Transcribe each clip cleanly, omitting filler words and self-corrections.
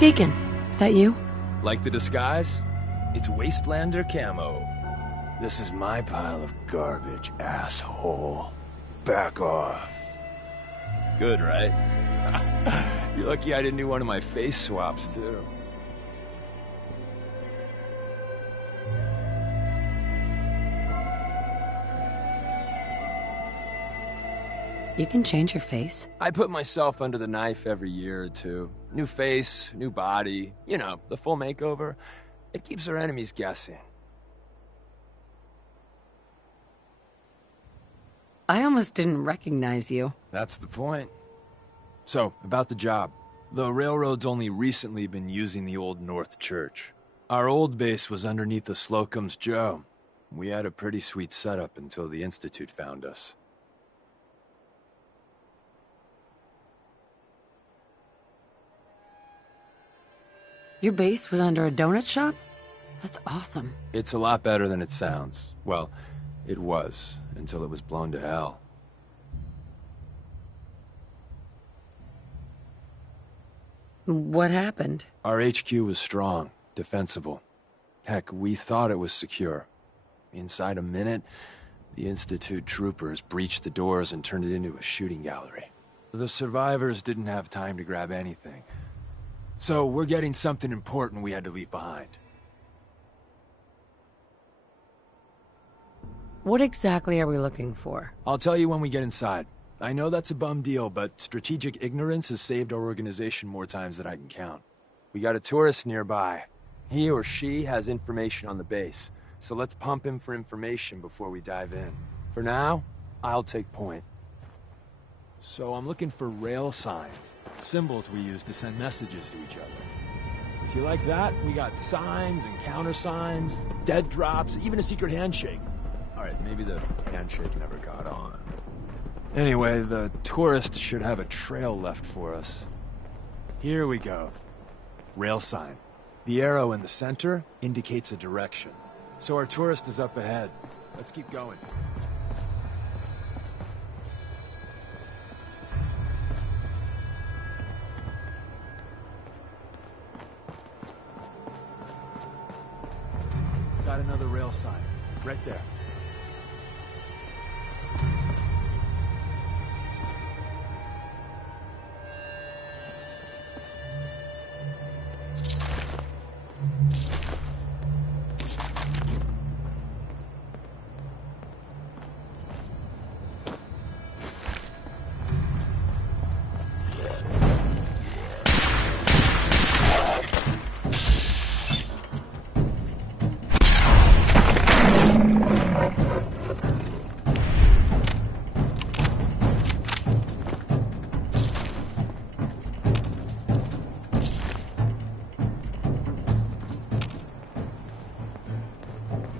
Deacon, is that you? Like the disguise? It's Wastelander camo. This is my pile of garbage, asshole. Back off. Good, right? You're lucky I didn't do one of my face swaps, too. You can change your face. I put myself under the knife every year or two. New face, new body, you know, the full makeover. It keeps our enemies guessing. I almost didn't recognize you. That's the point. So, about the job. The railroad's only recently been using the Old North Church. Our old base was underneath the Slocum's Joe. We had a pretty sweet setup until the Institute found us. Your base was under a donut shop? That's awesome. It's a lot better than it sounds. Well, it was, until it was blown to hell. What happened? Our HQ was strong, defensible. Heck, we thought it was secure. Inside a minute, the Institute troopers breached the doors and turned it into a shooting gallery. The survivors didn't have time to grab anything. So we're getting something important we had to leave behind. What exactly are we looking for? I'll tell you when we get inside. I know that's a bum deal, but strategic ignorance has saved our organization more times than I can count. We got a tourist nearby. He or she has information on the base, so let's pump him for information before we dive in. For now, I'll take point. So I'm looking for rail signs, symbols we use to send messages to each other. If you like that, we got signs and countersigns, dead drops, even a secret handshake. Alright, maybe the handshake never got on. Anyway, the tourist should have a trail left for us. Here we go. Rail sign. The arrow in the center indicates a direction. So our tourist is up ahead. Let's keep going. Got another rail sign. Right there.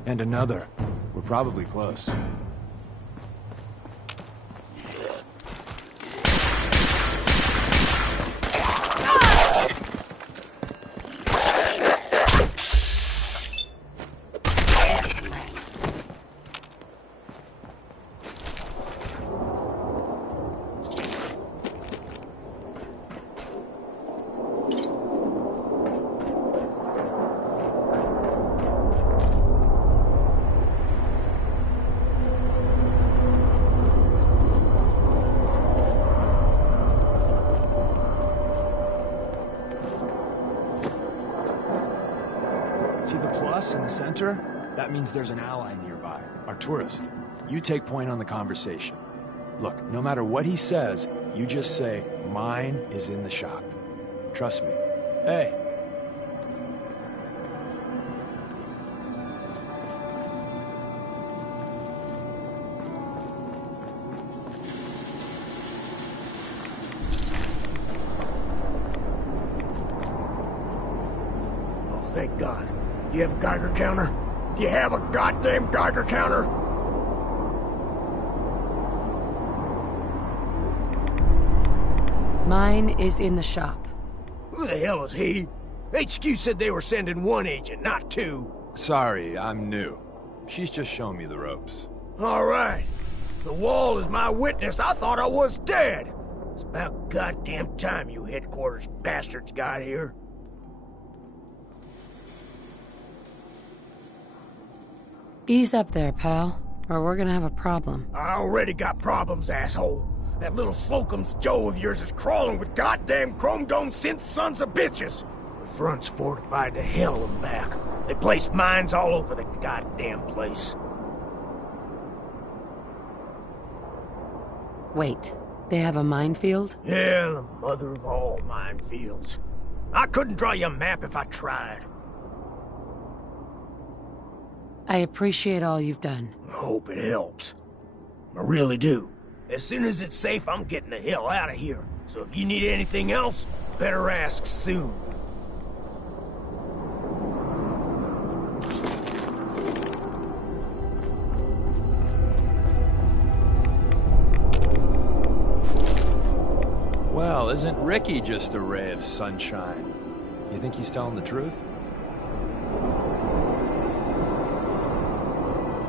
And another. We're probably close. See the plus in the center? That means there's an ally nearby, our tourist. You take point on the conversation. Look, no matter what he says, you just say, mine is in the shop. Trust me. Hey. Oh, thank God. Do you have a Geiger counter? Do you have a goddamn Geiger counter? Mine is in the shop. Who the hell is he? HQ said they were sending one agent, not two. Sorry, I'm new. She's just showing me the ropes. All right. The wall is my witness. I thought I was dead. It's about goddamn time you headquarters bastards got here. Ease up there, pal, or we're gonna have a problem. I already got problems, asshole. That little Slocum's Joe of yours is crawling with goddamn chrome dome synth sons of bitches. The front's fortified to hell and back. They placed mines all over the goddamn place. Wait, they have a minefield? Yeah, the mother of all minefields. I couldn't draw you a map if I tried. I appreciate all you've done. I hope it helps. I really do. As soon as it's safe, I'm getting the hell out of here. So if you need anything else, better ask soon. Well, isn't Ricky just a ray of sunshine? You think he's telling the truth?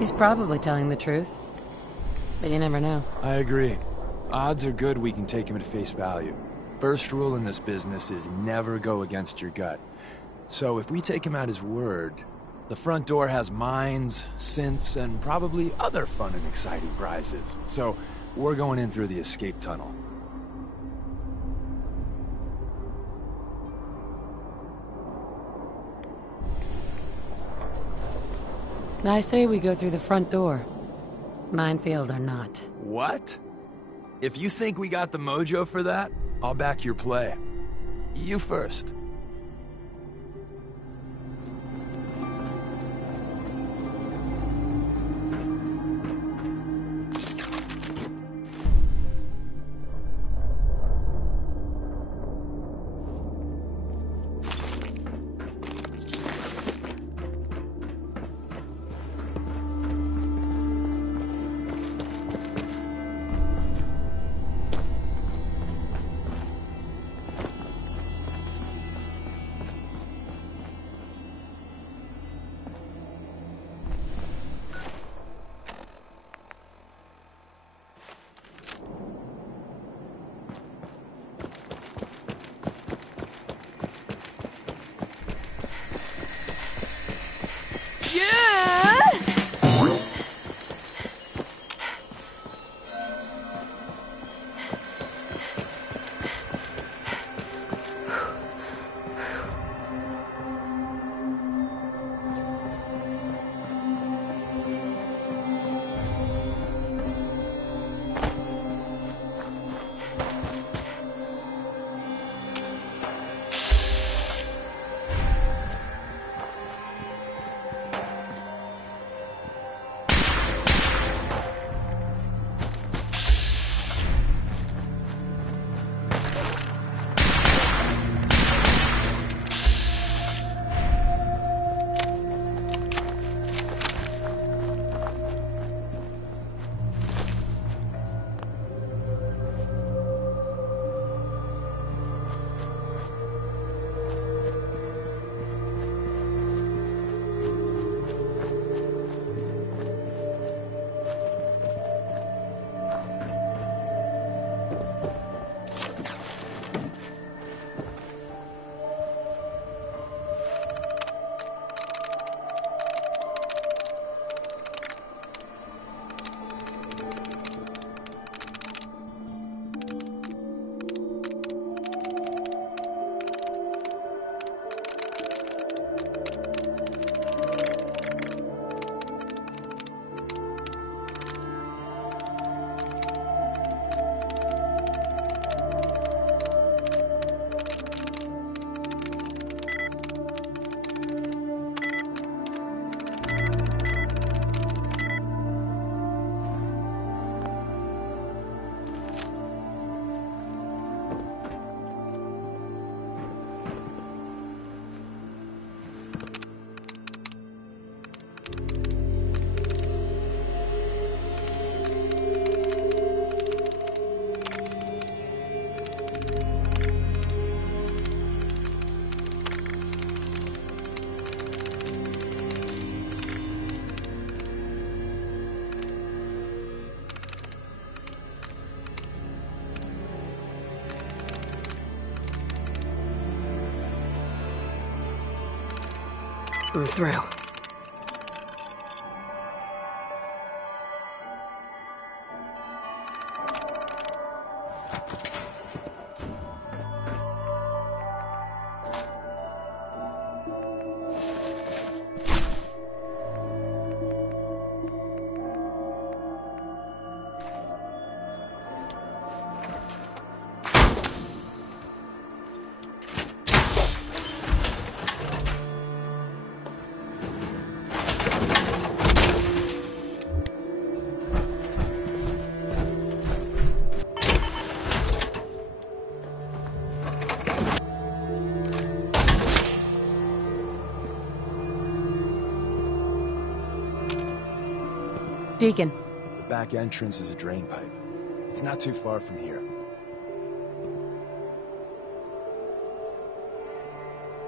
He's probably telling the truth. But you never know. I agree. Odds are good we can take him at face value. First rule in this business is never go against your gut. So if we take him at his word, the front door has mines, synths, and probably other fun and exciting prizes. So we're going in through the escape tunnel. I say we go through the front door. Minefield or not. What? If you think we got the mojo for that, I'll back your play. You first. I'm through. Deacon. The back entrance is a drain pipe. It's not too far from here.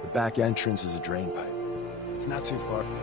The back entrance is a drain pipe. It's not too far from here.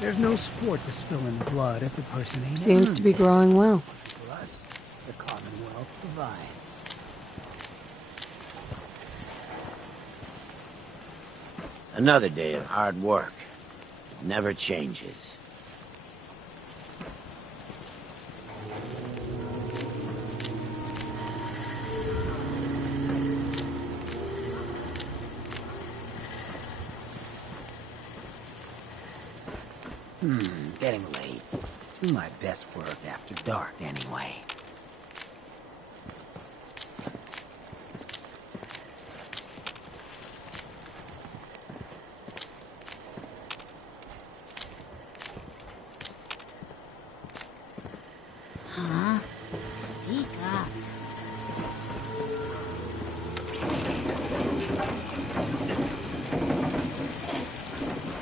There's no sport to spilling blood if the person ain't Seems to be growing well. For us, the Commonwealth provides. Another day of hard work. It never changes. Getting late. Do my best work after dark, anyway. Huh? Speak up.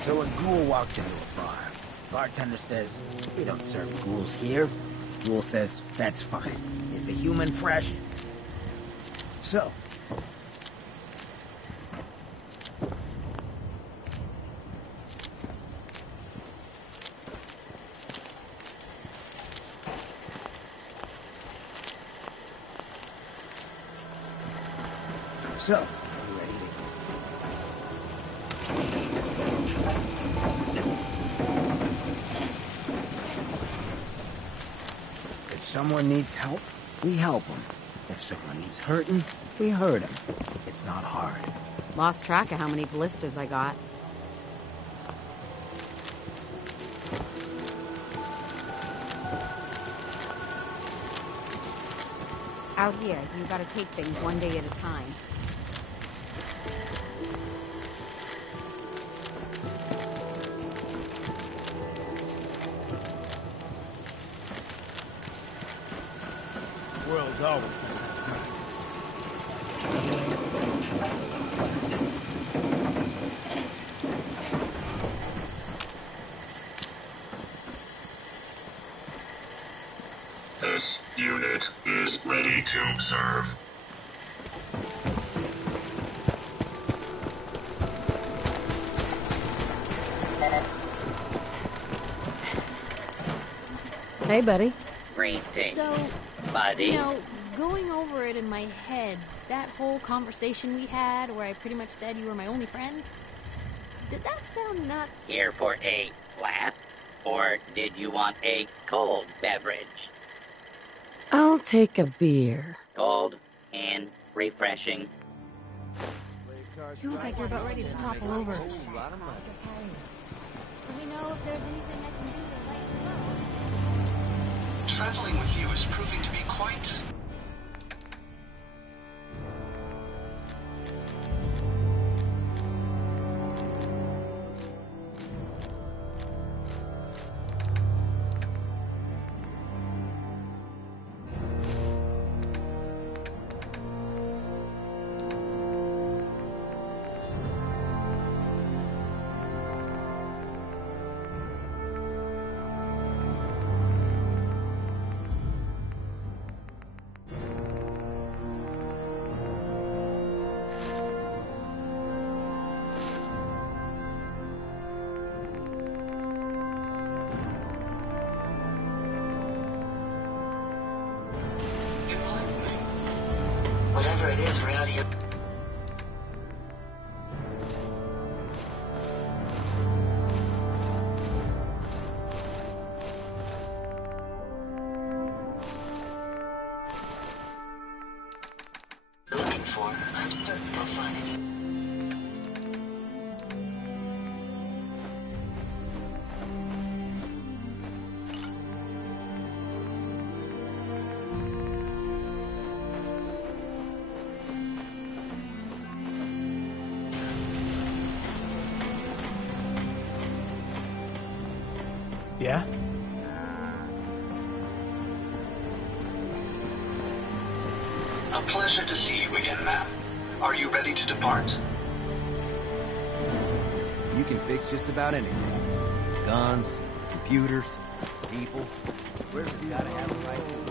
So a ghoul walks into a bar. Bartender says, "We don't serve ghouls here." Ghoul says, "That's fine. Is the human fresh?" So. So, are you ready to... If someone needs help, we help them. If someone needs hurting, we hurt them. It's not hard. Lost track of how many ballistas I got. Out here, you gotta take things one day at a time. The world's always gonna have times. This unit is ready to serve. Hey, buddy. Greetings, So, buddy. you know, going over it in my head, that whole conversation we had where I pretty much said you were my only friend, did that sound nuts? Here for a laugh? Or did you want a cold beverage? I'll take a beer. Cold and refreshing. You look like you're about ready to topple over. Let me know if there's anything I can do to lighten you up. Traveling with you is proving to be quite... Whatever it is, we're out here. Looking for, I'm certain we'll find it. Yeah? A pleasure to see you again, ma'am. Are you ready to depart? You can fix just about anything. Guns, computers, people. Where's it gotta have a right to?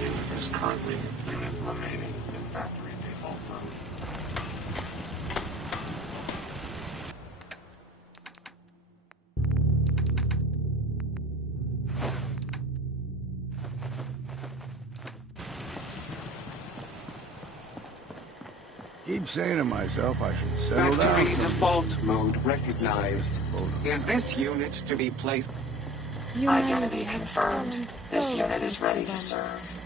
Legacy is currently unit remaining in factory default mode. Keep saying to myself I should settle down. Factory default mode recognized. Is this unit to be placed? Identity confirmed. This unit is ready to serve.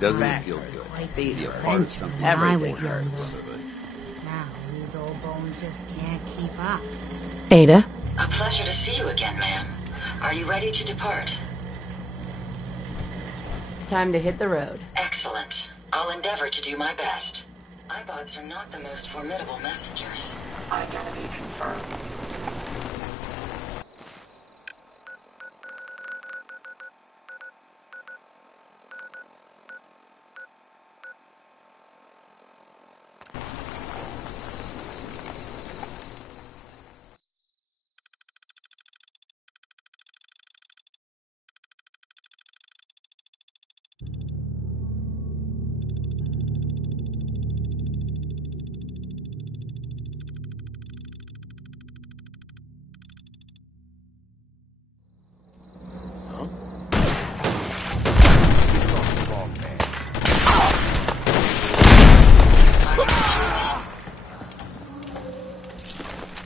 Doesn't it feel good? Be a part of something. I Everything was young. hurts. Now these old bones just can't keep up. Ada? A pleasure to see you again, ma'am. Are you ready to depart? Time to hit the road. Excellent. I'll endeavor to do my best. iBots are not the most formidable messengers. Identity confirmed.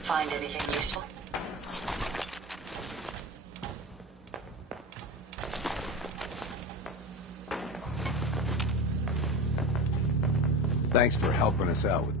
Find anything useful? Thanks for helping us out with.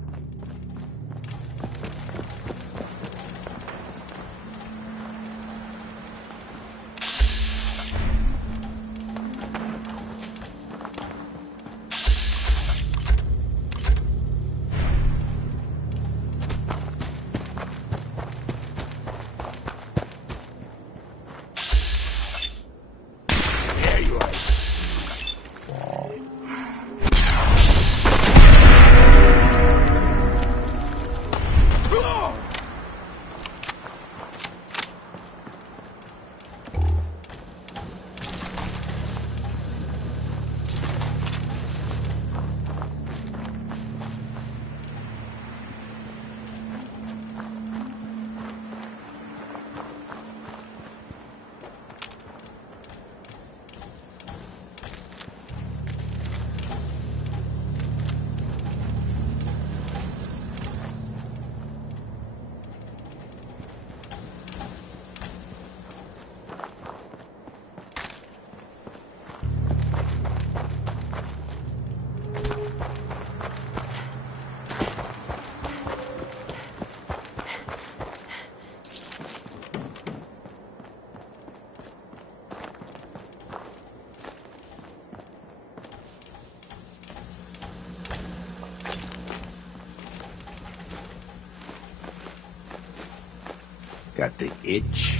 Got the itch?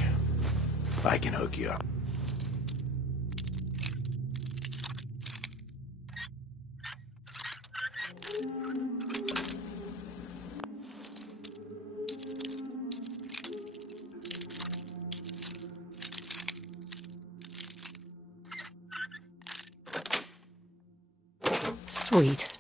I can hook you up. Sweet.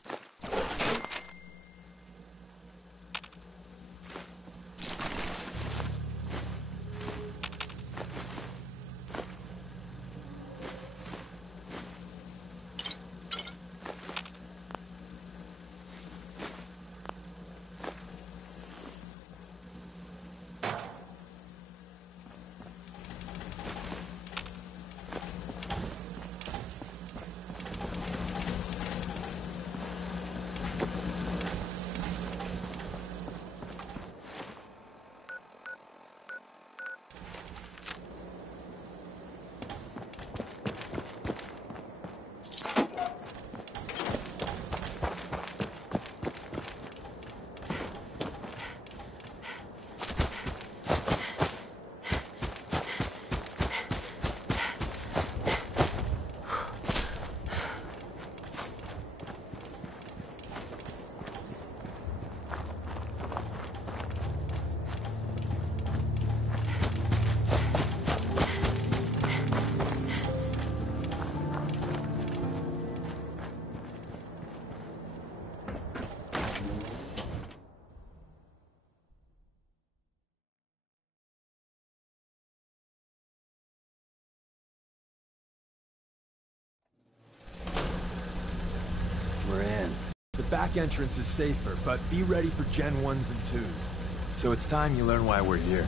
back entrance is safer, but be ready for Gen 1s and 2s. So it's time you learn why we're here.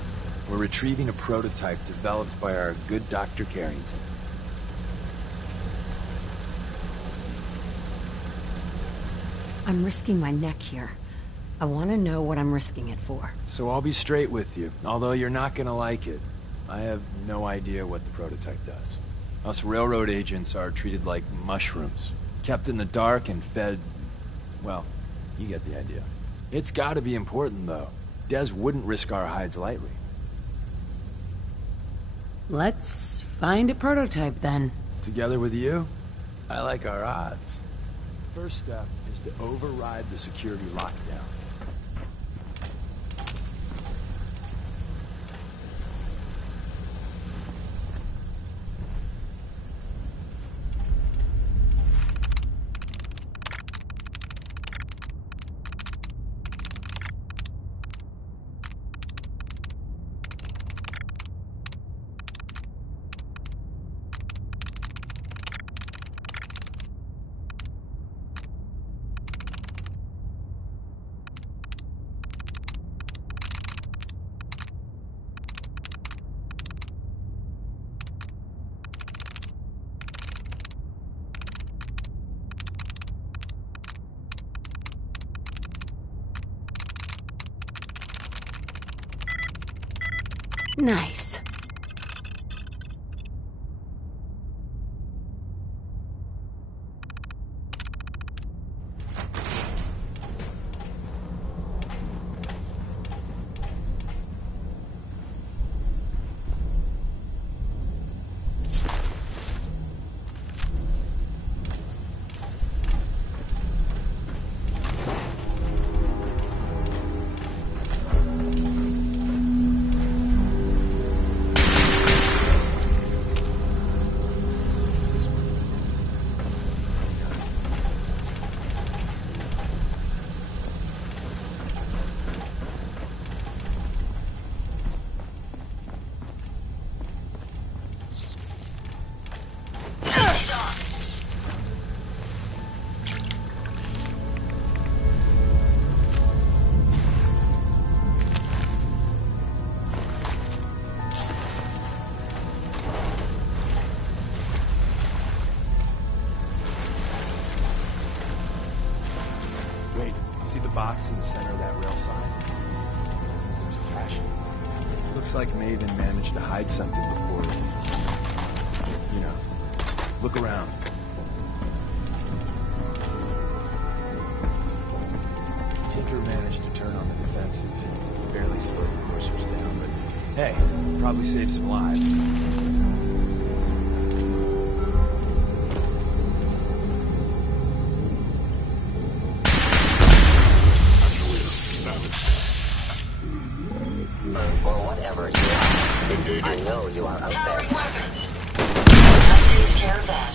We're retrieving a prototype developed by our good Dr. Carrington. I'm risking my neck here. I want to know what I'm risking it for. So I'll be straight with you, although you're not gonna like it. I have no idea what the prototype does. Us railroad agents are treated like mushrooms. Kept in the dark and fed... well, you get the idea. It's gotta be important, though. Des wouldn't risk our hides lightly. Let's find a prototype, then. Together with you? I like our odds. First step is to override the security lockdown. Nice. See the box in the center of that rail sign? There's a cache. Looks like Maven managed to hide something before. You know, look around. Tinker managed to turn on the defenses. Barely slowed the coursers down, but hey, probably saved some lives. I know you are out there. Weapons. That takes care of that.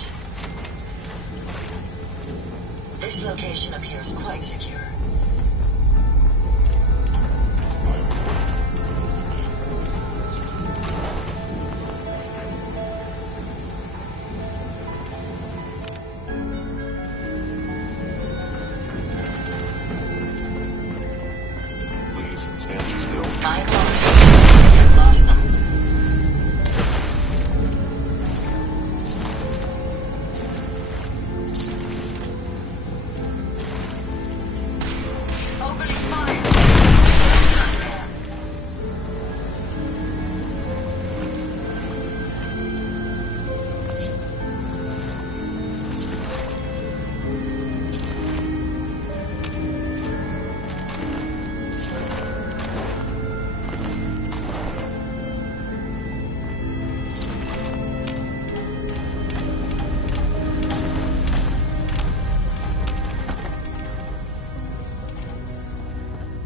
This location appears quite secure. Please, stand still. I lost them. Opening fire.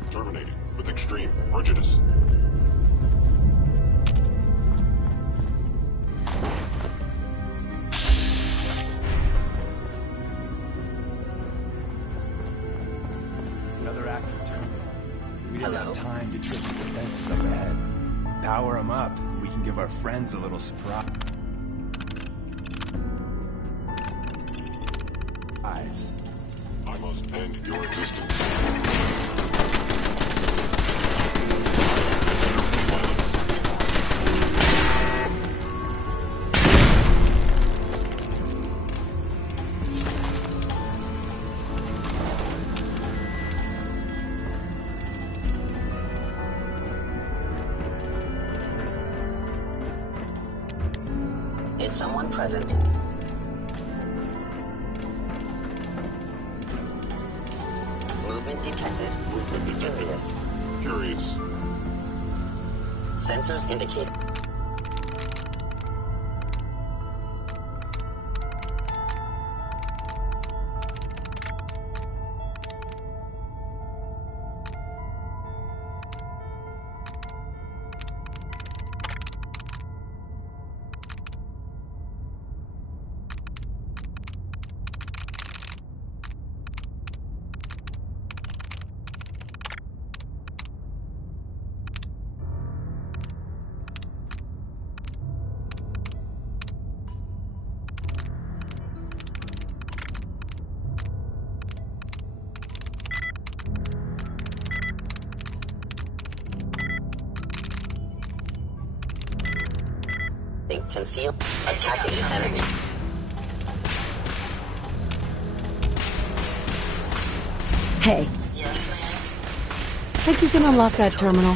Terminating with extreme prejudice. Another active terminal. We didn't have time to trick the defenses up ahead. Power them up. We can give our friends a little surprise. I must end your existence. Is someone present? Movement detected. Movement curious. Curious. Sensors indicate. Conceal. Attacking enemy. Hey. Yes, ma'am. Think you can unlock that terminal?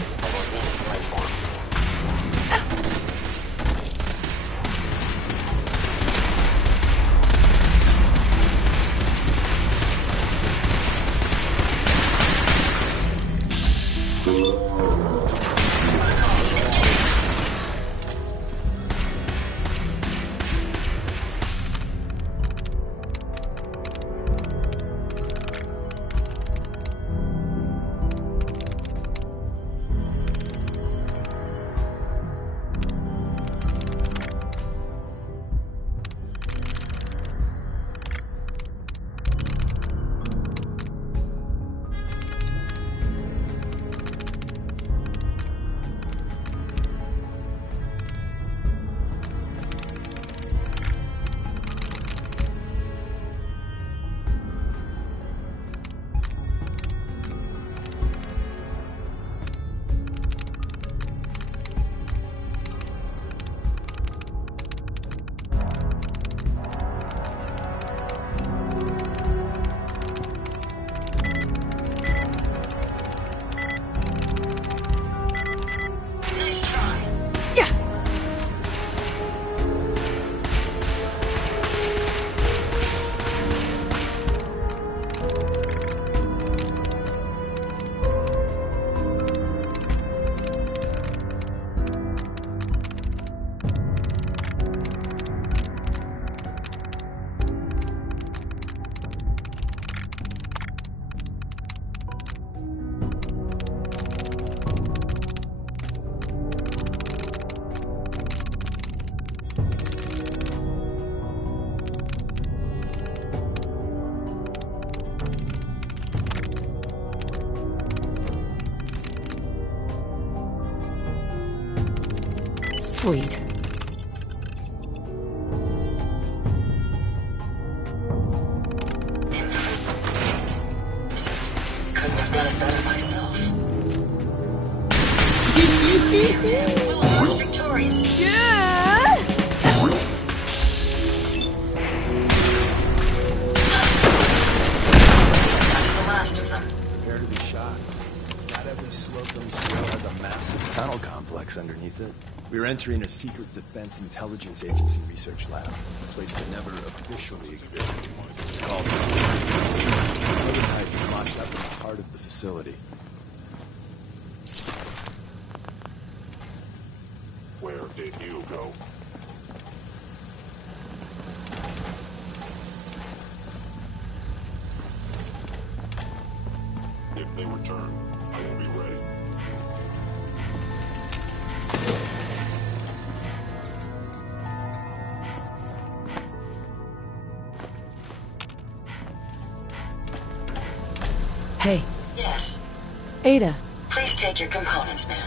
Sweet. Couldn't have done it better myself. We're victorious. Yeah! That's the last of them. Prepare to be shot. Not every slocum still has a massive tunnel complex underneath it. We were entering a secret Defense Intelligence Agency research lab, a place that never officially existed. It's called the prototype locked up in the heart of the facility. Where did you go? If they return, I will be ready. Hey. Yes. Ada. Please take your components, man.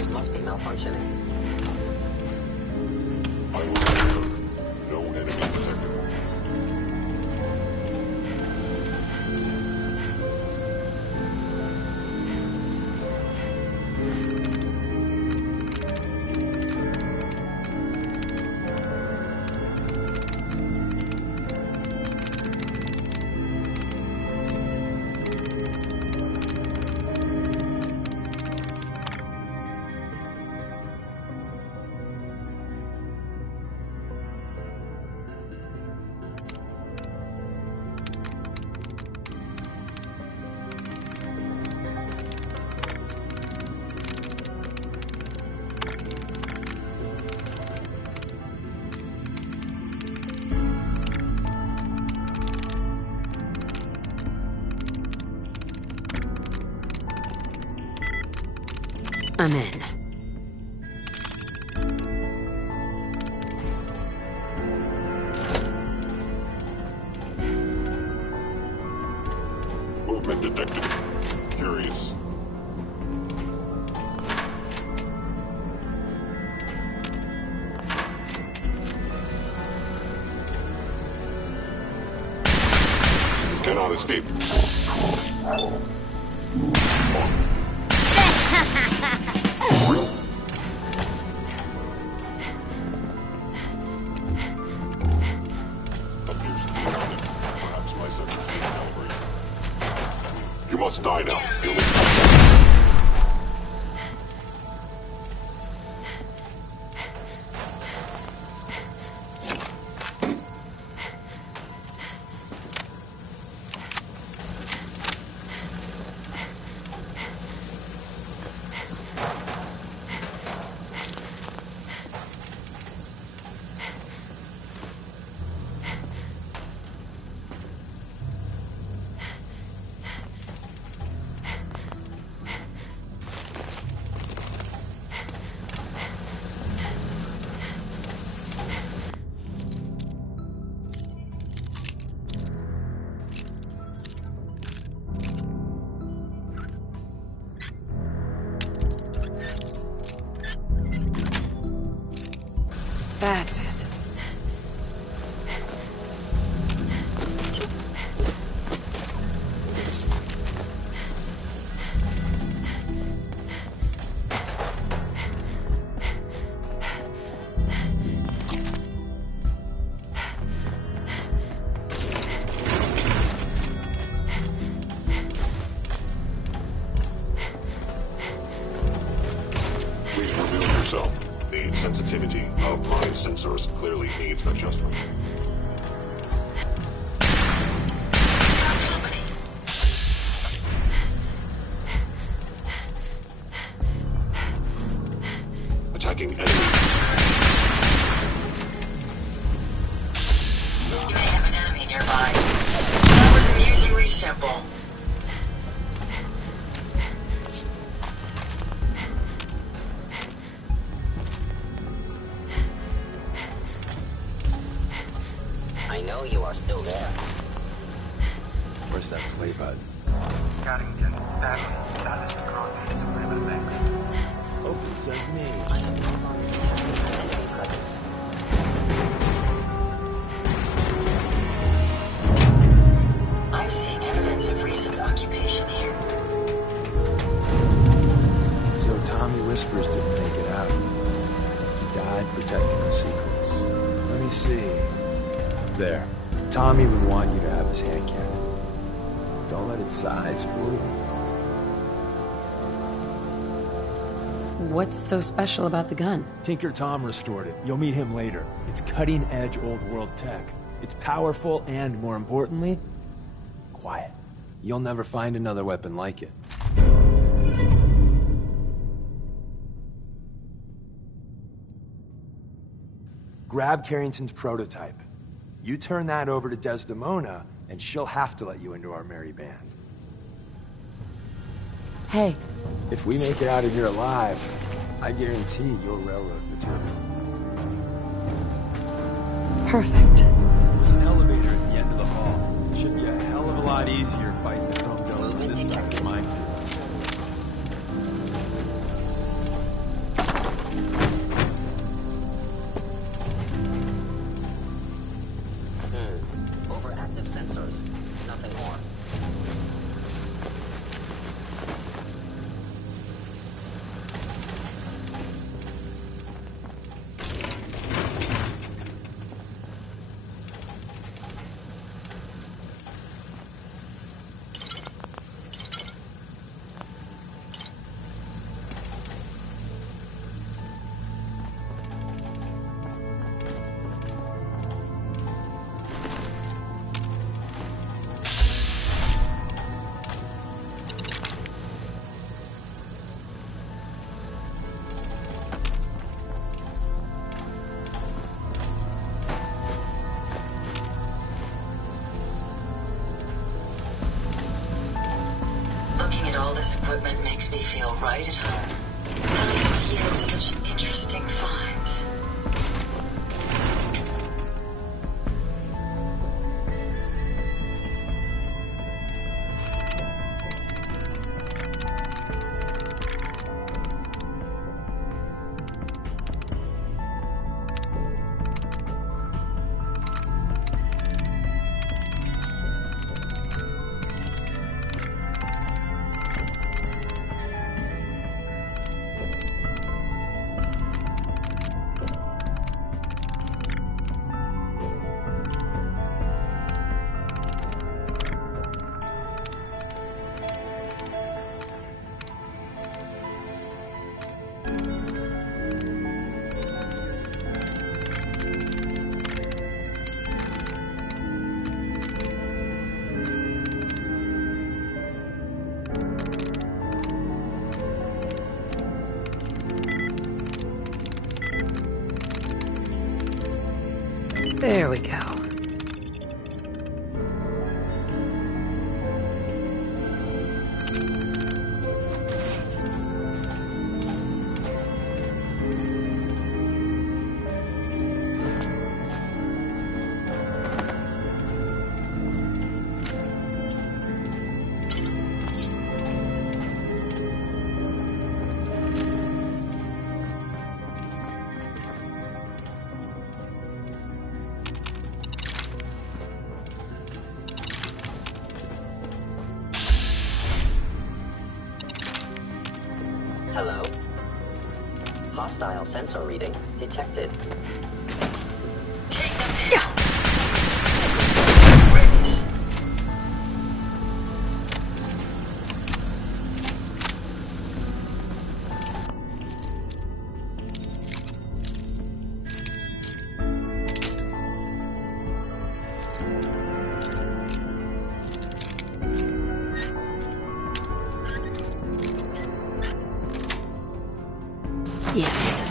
It must be malfunctioning. I will confirm. No enemy detected. I'm in. Movement detected. Curious. Cannot escape. You must die now. That's it. Please reveal yourself. The sensitivity of my sensors clearly needs adjustment. Attacking enemy. You may have an enemy nearby. That was amusingly simple. I know you are still there. Where's that play button? Carrington, Stanley, status recording supreme effects. Hope it says me. Enemy presence. I'm seeing evidence of recent occupation here. So Tommy Whispers didn't make it out. He died protecting our secrets. Let me see. There. Tommy would want you to have his hand cannon. Don't let its size fool you. What's so special about the gun? Tinker Tom restored it. You'll meet him later. It's cutting-edge old-world tech. It's powerful and, more importantly, quiet. You'll never find another weapon like it. Grab Carrington's prototype. You turn that over to Desdemona, and she'll have to let you into our merry band. Hey. If we make it out of here alive, I guarantee you'll railroad material. Perfect. There's an elevator at the end of the hall. It should be a hell of a lot easier fighting the chrome domes this side of the minefield. environment makes me feel right at home. Places yield such interesting finds. There we go. Hello? Hostile sensor reading detected. Take them down. Yes.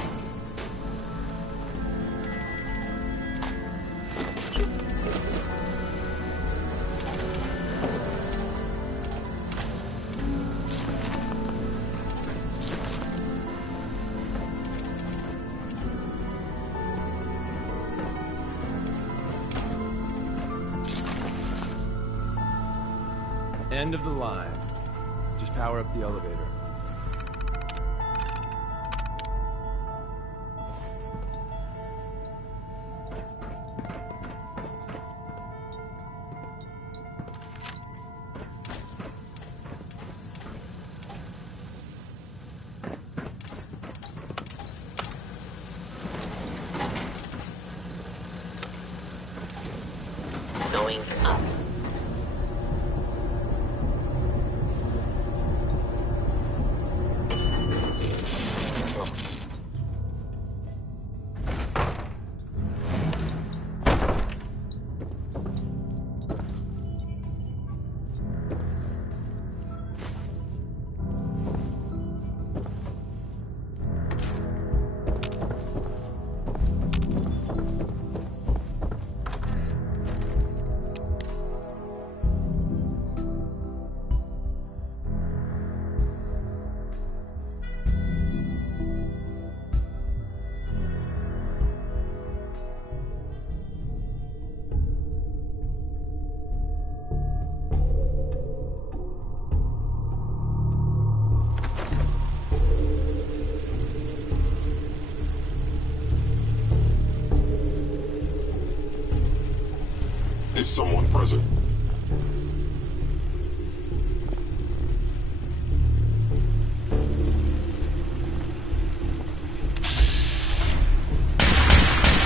End of the line. Just power up the elevator. Going up. Is someone present?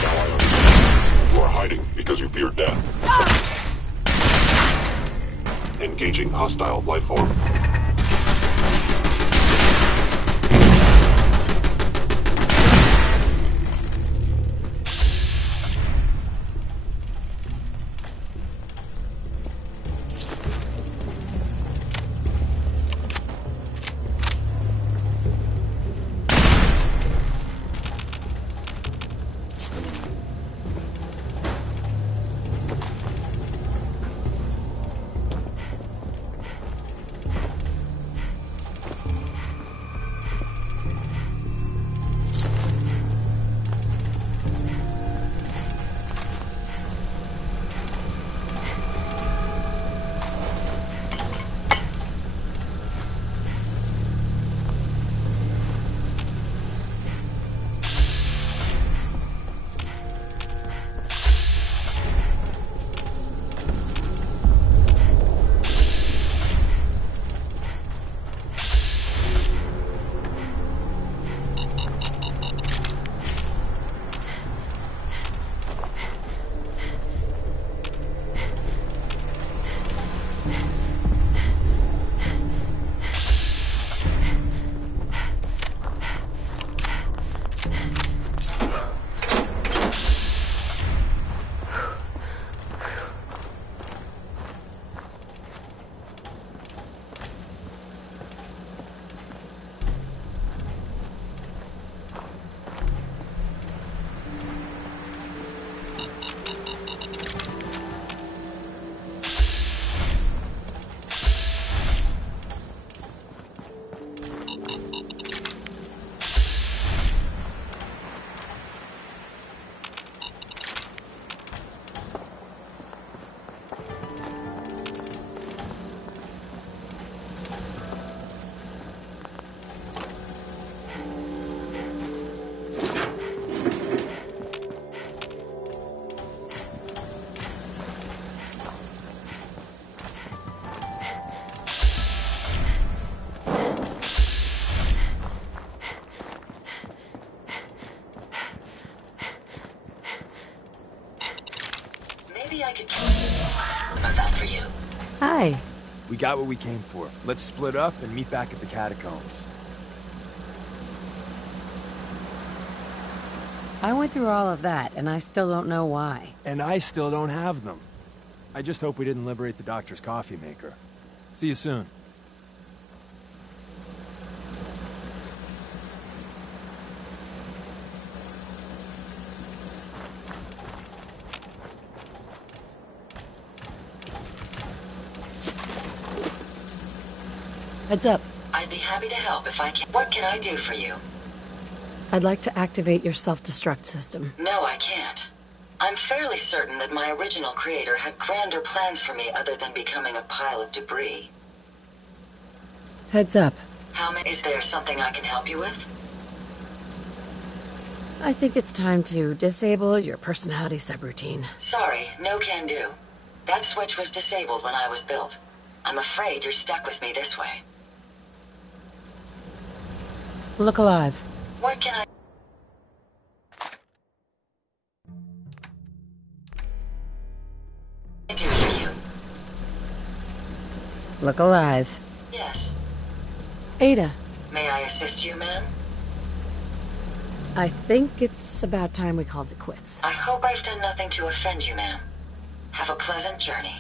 Now I understand. You are hiding because you fear death. Engaging hostile life form. Hi. We got what we came for. Let's split up and meet back at the catacombs. I went through all of that, and I still don't know why. And I still don't have them. I just hope we didn't liberate the doctor's coffee maker. See you soon. Heads up. I'd be happy to help if I can. What can I do for you? I'd like to activate your self-destruct system. No, I can't. I'm fairly certain that my original creator had grander plans for me other than becoming a pile of debris. Heads up. Is there something I can help you with? I think it's time to disable your personality subroutine. Sorry, no can do. That switch was disabled when I was built. I'm afraid you're stuck with me this way. Look alive. What can I do for you? Look alive. Yes. Ada. May I assist you, ma'am? I think it's about time we called it quits. I hope I've done nothing to offend you, ma'am. Have a pleasant journey.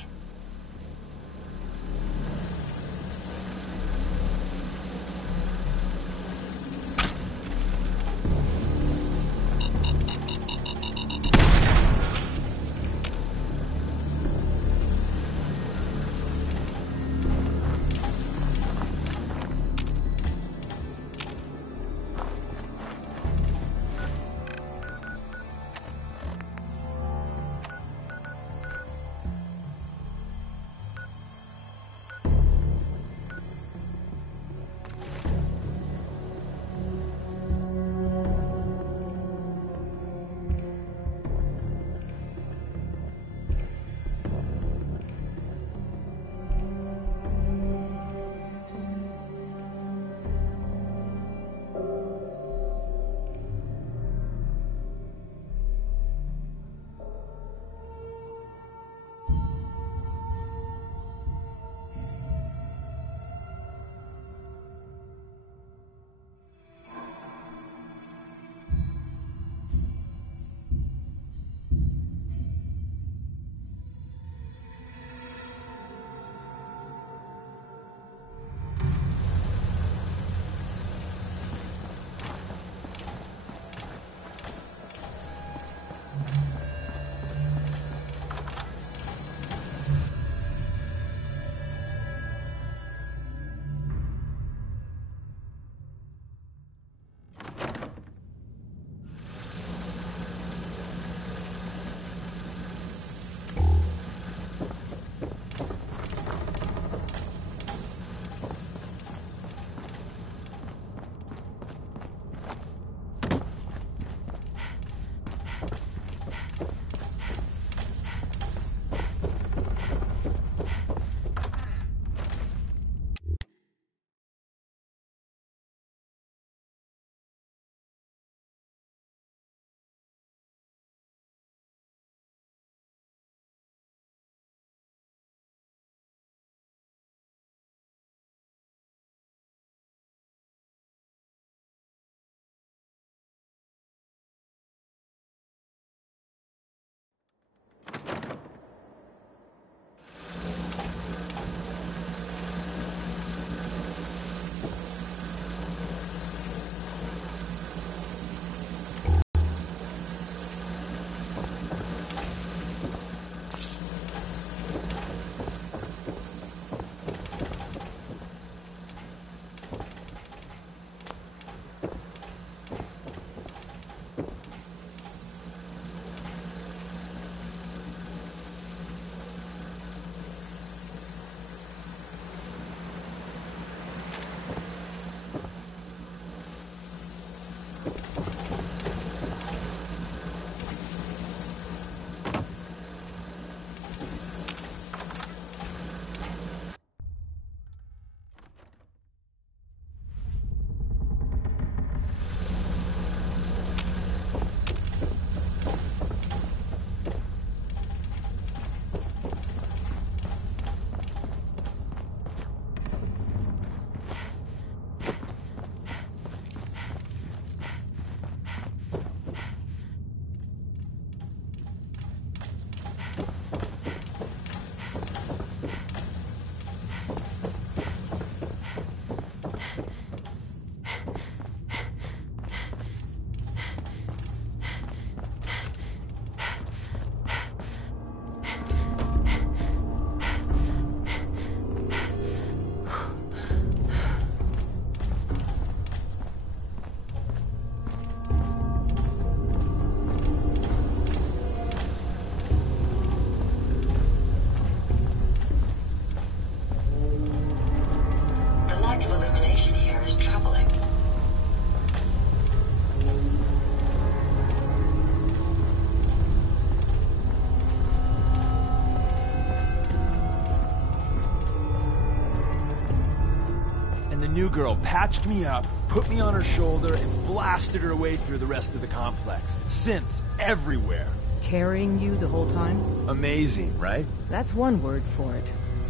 new girl patched me up, put me on her shoulder, and blasted her way through the rest of the complex. Synths everywhere. Carrying you the whole time? Amazing, right? That's one word for it.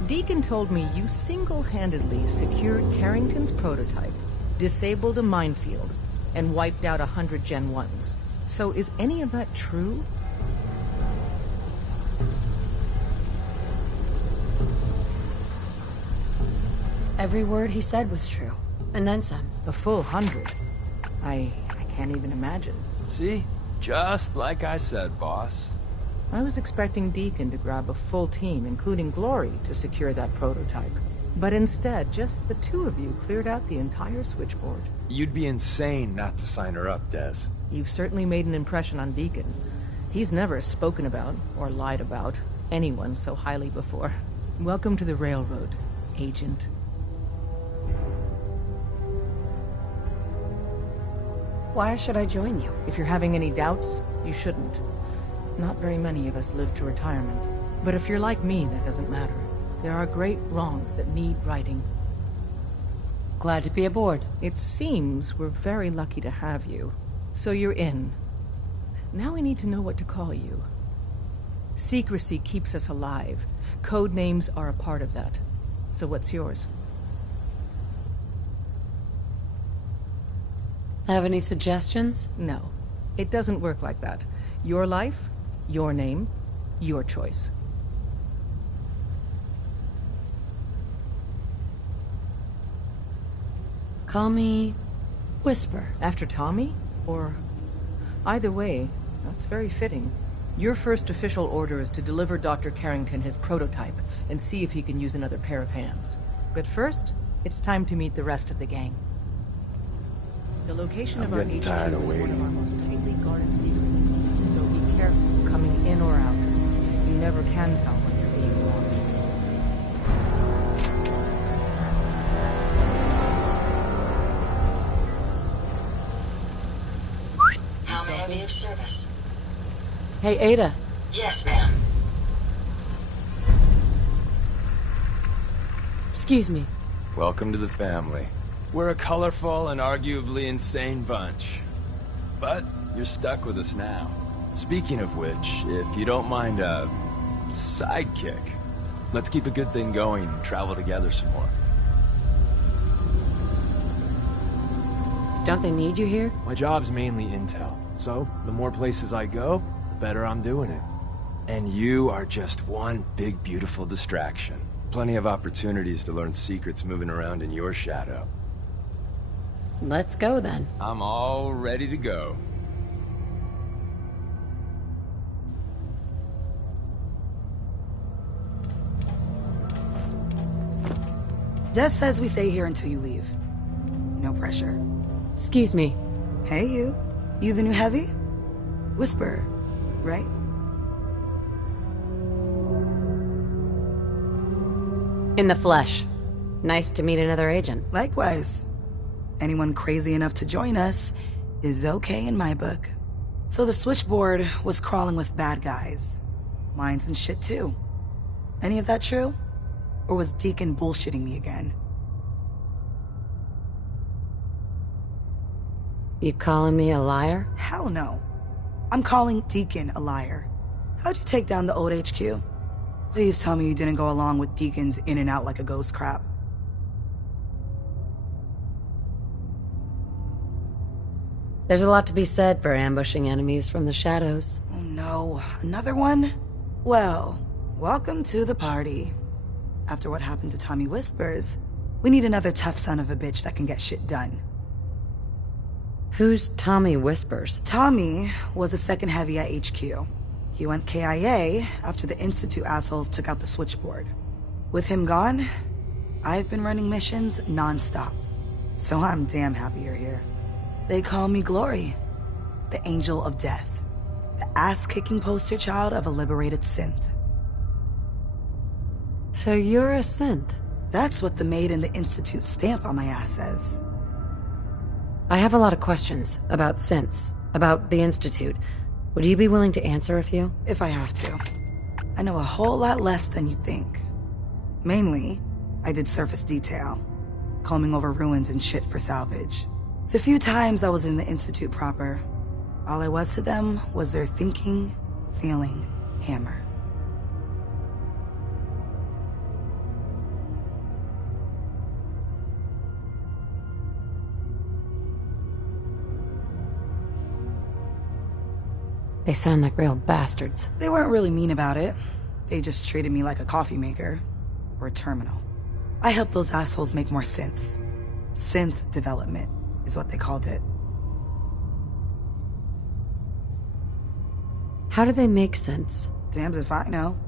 Deacon told me you single-handedly secured Carrington's prototype, disabled a minefield, and wiped out 100 Gen 1s. So is any of that true? Every word he said was true. And then some. A full 100. I can't even imagine. See? Just like I said, boss. I was expecting Deacon to grab a full team, including Glory, to secure that prototype. But instead, just the two of you cleared out the entire switchboard. You'd be insane not to sign her up, Des. You've certainly made an impression on Deacon. He's never spoken about, or lied about, anyone so highly before. Welcome to the Railroad, Agent. Why should I join you? If you're having any doubts, you shouldn't. Not very many of us live to retirement. But if you're like me, that doesn't matter. There are great wrongs that need righting. Glad to be aboard. It seems we're very lucky to have you. So you're in. Now we need to know what to call you. Secrecy keeps us alive. Code names are a part of that. So what's yours? Have any suggestions? No. It doesn't work like that. Your life, your name, your choice. Call me Whisper. After Tommy? Or... Either way, that's very fitting. Your first official order is to deliver Dr. Carrington his prototype and see if he can use another pair of hands. But first, it's time to meet the rest of the gang. The location of our HQ is one of our most tightly guarded secrets, so be careful coming in or out. You never can tell when you're being watched. How may I be of service? Hey, Ada. Yes, ma'am. Excuse me. Welcome to the family. We're a colorful and arguably insane bunch. But you're stuck with us now. Speaking of which, if you don't mind a sidekick, let's keep a good thing going and travel together some more. Don't they need you here? My job's mainly intel, so the more places I go, the better I'm doing it. And you are just one big, beautiful distraction. Plenty of opportunities to learn secrets moving around in your shadow. Let's go then. I'm all ready to go. Des says we stay here until you leave. No pressure. Excuse me. Hey, you. You the new heavy? Whisper, right? In the flesh. Nice to meet another agent. Likewise. Anyone crazy enough to join us is okay in my book. So the switchboard was crawling with bad guys. Mines and shit too. Any of that true? Or was Deacon bullshitting me again? You calling me a liar? Hell no. I'm calling Deacon a liar. How'd you take down the old HQ? Please tell me you didn't go along with Deacon's in and out like a ghost crap. There's a lot to be said for ambushing enemies from the shadows. Oh no, another one? Well, welcome to the party. After what happened to Tommy Whispers, we need another tough son of a bitch that can get shit done. Who's Tommy Whispers? Tommy was the second heavy at HQ. He went KIA after the Institute assholes took out the switchboard. With him gone, I've been running missions non-stop. So I'm damn happy you're here. They call me Glory, the Angel of Death, the ass-kicking poster child of a liberated synth. So you're a synth? That's what the maid in the Institute stamp on my ass says. I have a lot of questions about synths, about the Institute. Would you be willing to answer a few? If I have to. I know a whole lot less than you think. Mainly, I did surface detail. combing over ruins and shit for salvage. The few times I was in the Institute proper, all I was to them was their thinking, feeling hammer. They sound like real bastards. They weren't really mean about it. They just treated me like a coffee maker. Or a terminal. I helped those assholes make more synths. Synth development is what they called it. How do they make synths? Damned if I know.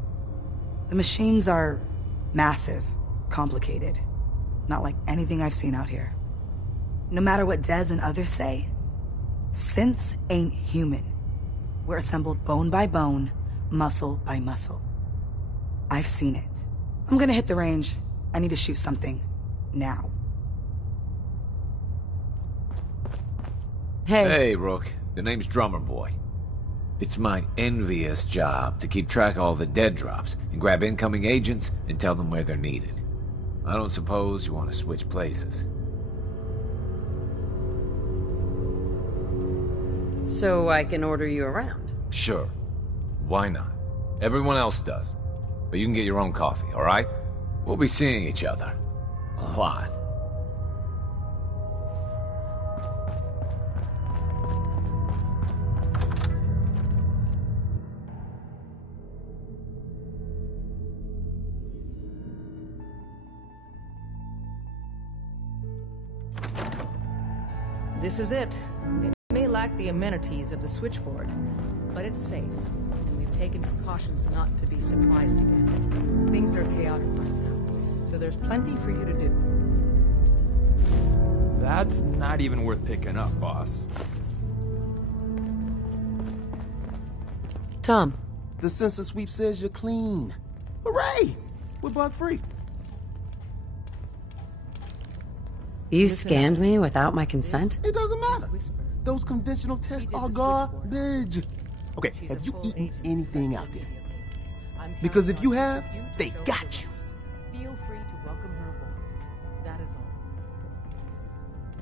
The machines are massive, complicated. Not like anything I've seen out here. No matter what Dez and others say, synths ain't human. We're assembled bone by bone, muscle by muscle. I've seen it. I'm gonna hit the range. I need to shoot something. Now. Hey, Rook. The name's Drummer Boy. It's my envious job to keep track of all the dead drops and grab incoming agents and tell them where they're needed. I don't suppose you want to switch places. So I can order you around? Sure. Why not? Everyone else does. But you can get your own coffee, alright? We'll be seeing each other. A lot. This is it. It may lack the amenities of the switchboard, but it's safe, and we've taken precautions not to be surprised again. Things are chaotic right now, so there's plenty for you to do. That's not even worth picking up, boss. Tom. The sensor sweep says you're clean. Hooray! We're bug-free. You scanned me without my consent? It doesn't matter. Those conventional tests are garbage. Okay, have you eaten anything out there? Because if you have, they got you. Feel free to welcome her aboard. That is all.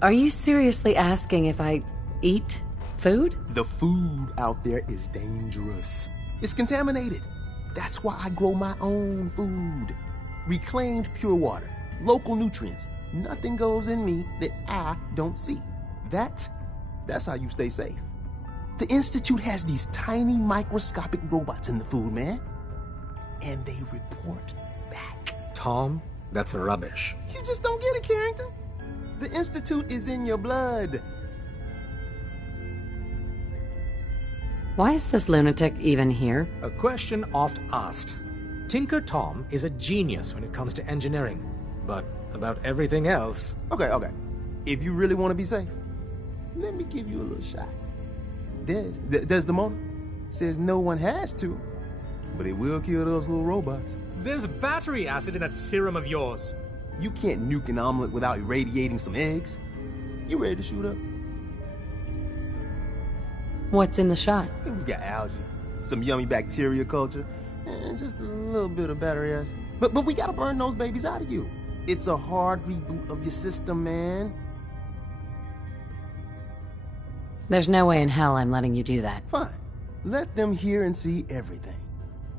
Are you seriously asking if I eat food? The food out there is dangerous. It's contaminated. That's why I grow my own food. Reclaimed pure water, local nutrients. Nothing goes in me that I don't see. That's how you stay safe. The Institute has these tiny microscopic robots in the food, man. And they report back. Tom, that's rubbish. You just don't get it, Carrington. The Institute is in your blood. Why is this lunatic even here? A question oft asked. Tinker Tom is a genius when it comes to engineering, but about everything else... Okay. If you really want to be safe, let me give you a little shot. Desdemona says no one has to, but it will kill those little robots. There's battery acid in that serum of yours. You can't nuke an omelet without irradiating some eggs. You ready to shoot up? What's in the shot? We've got algae, some yummy bacteria culture, and just a little bit of battery acid. But we gotta burn those babies out of you. It's a hard reboot of your system, man. There's no way in hell I'm letting you do that. Fine. Let them hear and see everything.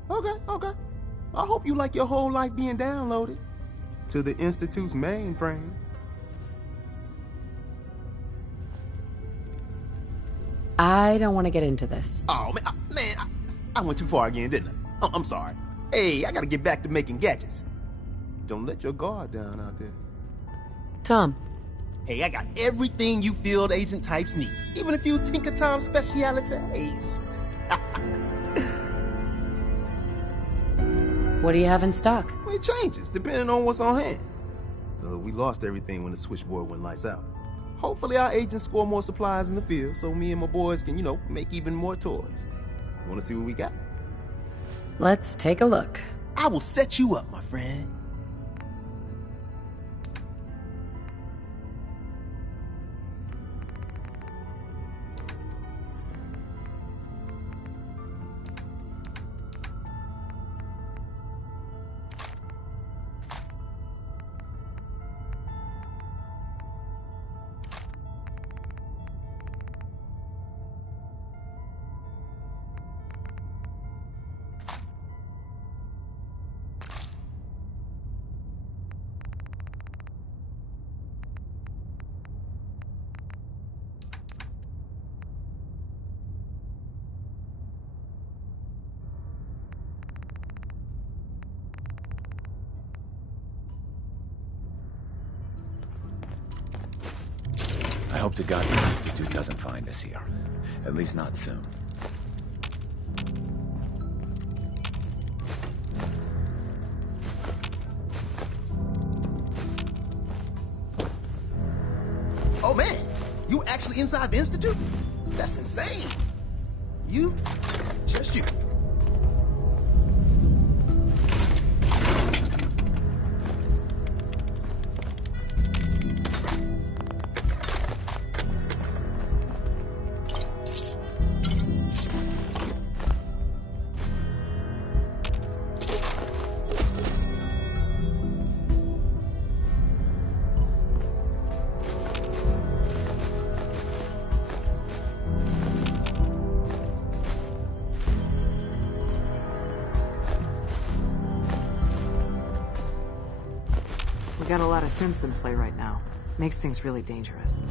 Okay. I hope you like your whole life being downloaded to the Institute's mainframe. I don't want to get into this. Oh, man, I went too far again, didn't I? Oh, I'm sorry. Hey, I gotta get back to making gadgets. Don't let your guard down out there. Tom. Hey, I got everything you field agent types need. Even a few Tinker Tom specialities. What do you have in stock? Well, it changes, depending on what's on hand. We lost everything when the switchboard went lights out. Hopefully our agents score more supplies in the field so me and my boys can, make even more toys. You wanna see what we got? Let's take a look. I will set you up, my friend. I hope to God the Institute doesn't find us here. At least not soon. Oh man, you actually inside the Institute? That's insane. You, just you. We got a lot of synths in play right now. Makes things really dangerous.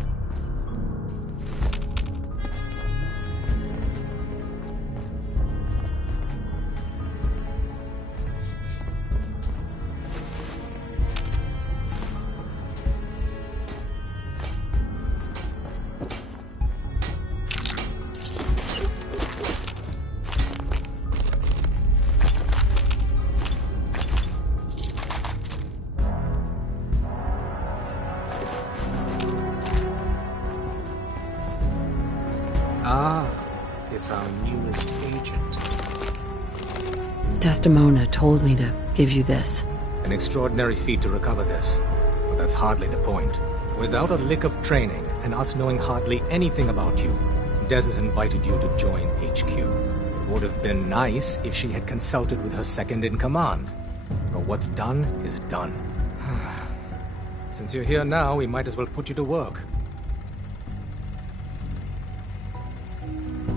Ah, it's our newest agent. Desdemona told me to give you this. An extraordinary feat to recover this, but that's hardly the point. Without a lick of training, and us knowing hardly anything about you, Des has invited you to join HQ. It would have been nice if she had consulted with her second-in-command. But what's done is done. Since you're here now, we might as well put you to work.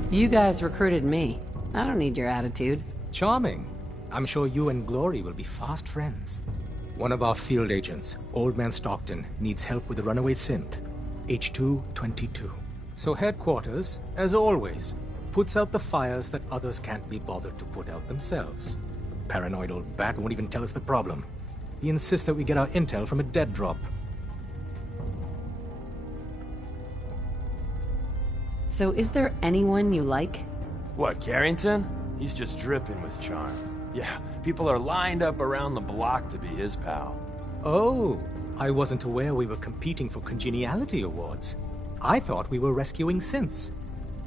You guys recruited me. I don't need your attitude. Charming. I'm sure you and Glory will be fast friends. One of our field agents, Old Man Stockton, needs help with the runaway synth, H222. So headquarters, as always, puts out the fires that others can't be bothered to put out themselves. The paranoid old bat won't even tell us the problem. He insists that we get our intel from a dead drop. So is there anyone you like? What, Carrington? He's just dripping with charm. Yeah, people are lined up around the block to be his pal. Oh, I wasn't aware we were competing for congeniality awards. I thought we were rescuing synths.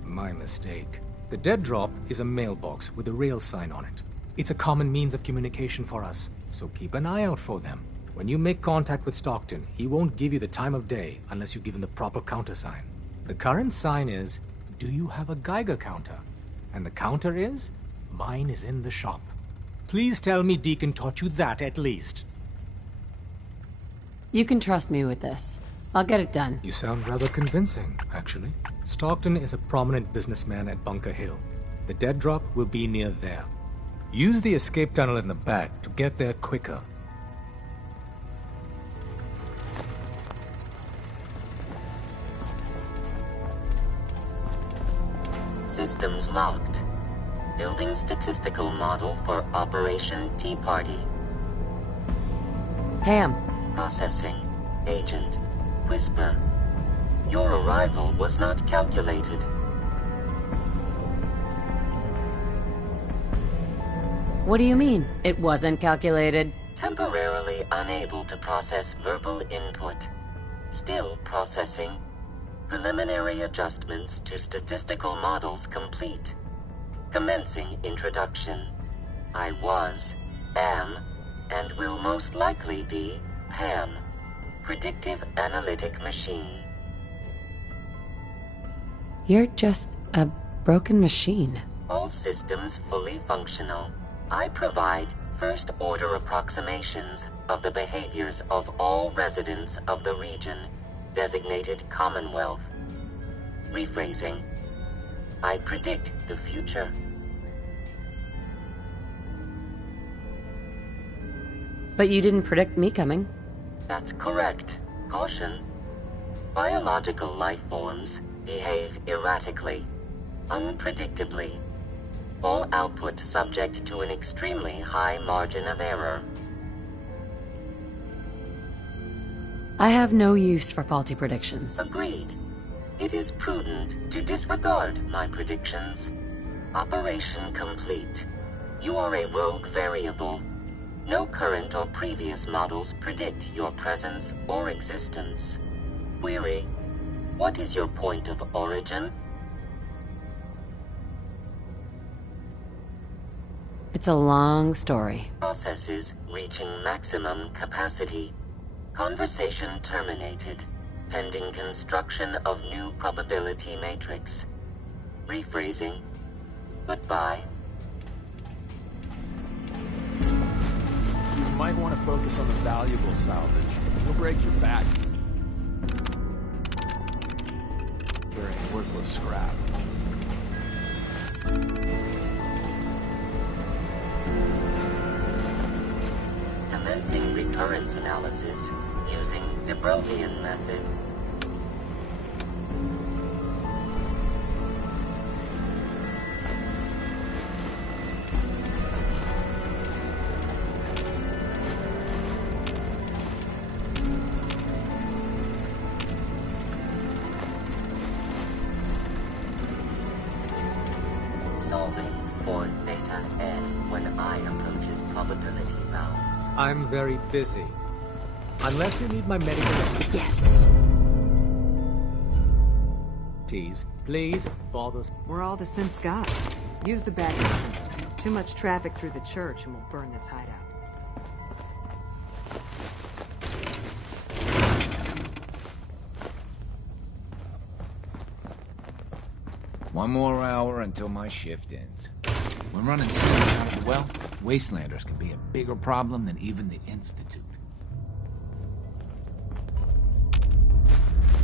My mistake. The dead drop is a mailbox with a rail sign on it. It's a common means of communication for us, so keep an eye out for them. When you make contact with Stockton, he won't give you the time of day unless you give him the proper countersign. The current sign is, do you have a Geiger counter? And the counter is, mine is in the shop. Please tell me Deacon taught you that at least. You can trust me with this. I'll get it done. You sound rather convincing, actually. Stockton is a prominent businessman at Bunker Hill. The dead drop will be near there. Use the escape tunnel in the back to get there quicker. Systems locked. Building statistical model for Operation Tea Party. Pam. Processing. Agent. Whisper. Your arrival was not calculated. What do you mean, it wasn't calculated? Temporarily unable to process verbal input. Still processing. Preliminary adjustments to statistical models complete. Commencing introduction. I was, am, and will most likely be Pam. Predictive analytic machine. You're just a broken machine. All systems fully functional. I provide first-order approximations of the behaviors of all residents of the region, designated Commonwealth. Rephrasing. I predict the future. But you didn't predict me coming. That's correct. Caution. Biological life forms behave erratically, unpredictably. All output subject to an extremely high margin of error. I have no use for faulty predictions. Agreed. it is prudent to disregard my predictions. Operation complete. You are a rogue variable. No current or previous models predict your presence or existence. Query: what is your point of origin? It's a long story. Processes reaching maximum capacity. Conversation terminated. Pending construction of new probability matrix. Rephrasing. Goodbye. You might want to focus on the valuable salvage. You'll break your back carrying worthless scrap. Commencing recurrence analysis using de Brovian method. Solving for theta n when I approaches probability bounds. I'm very busy. Unless you need my medical expertise. Yes. Please, bother. We're all the synths got. Use the back entrance. Too much traffic through the church and we'll burn this hideout. One more hour until my shift ends. When running cities out of the wealth, wastelanders can be a bigger problem than even the Institute.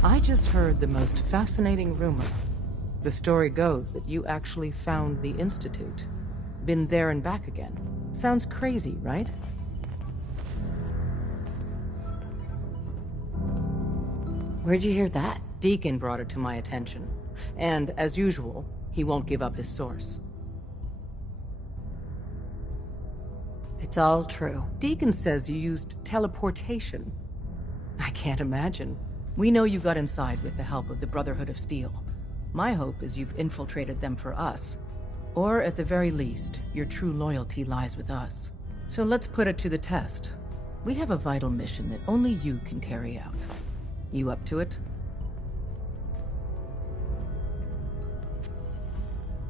I just heard the most fascinating rumor. The story goes that you actually found the Institute. Been there and back again. Sounds crazy, right? Where'd you hear that? Deacon brought it to my attention. And, as usual, he won't give up his source. It's all true. Deacon says you used teleportation. I can't imagine. We know you got inside with the help of the Brotherhood of Steel. My hope is you've infiltrated them for us. Or, at the very least, your true loyalty lies with us. So let's put it to the test. We have a vital mission that only you can carry out. You up to it?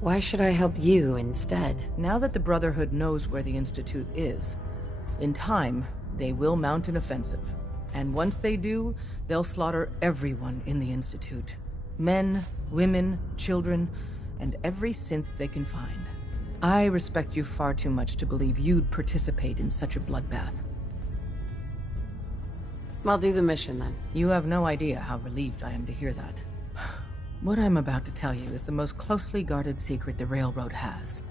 Why should I help you instead? Now that the Brotherhood knows where the Institute is, in time, they will mount an offensive. And once they do, they'll slaughter everyone in the Institute. Men, women, children, and every synth they can find. I respect you far too much to believe you'd participate in such a bloodbath. I'll do the mission then. You have no idea how relieved I am to hear that. What I'm about to tell you is the most closely guarded secret the Railroad has.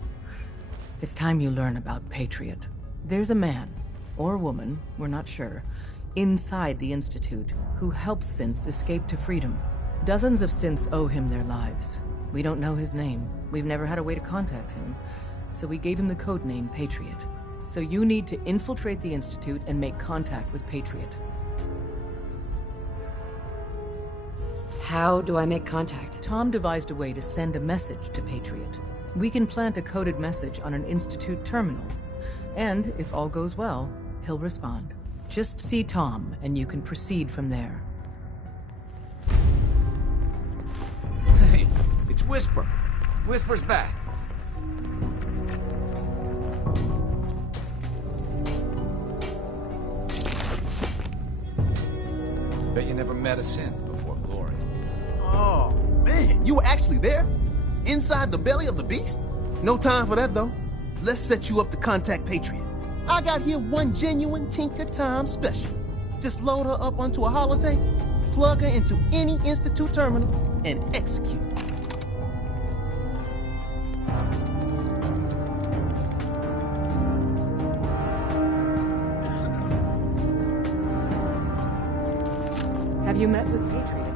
It's time you learn about Patriot. There's a man, or woman, we're not sure, inside the Institute who helps synths escape to freedom. Dozens of synths owe him their lives. We don't know his name. We've never had a way to contact him. So we gave him the codename Patriot. So you need to infiltrate the Institute and make contact with Patriot. How do I make contact? Tom devised a way to send a message to Patriot. We can plant a coded message on an Institute terminal. And, if all goes well, he'll respond. Just see Tom, and you can proceed from there. Hey, it's Whisper. Whisper's back. Bet you never met a synth before Glory. Oh, man, you were actually there? Inside the belly of the beast? No time for that, though. Let's set you up to contact Patriot. I got here one genuine Tinker Time special. Just load her up onto a holotape, plug her into any Institute terminal, and execute. Have you met with Patriot yet?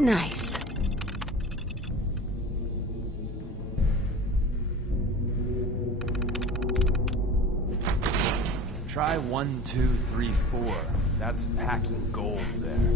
Nice. Try 1, 2, 3, 4. That's packing gold there.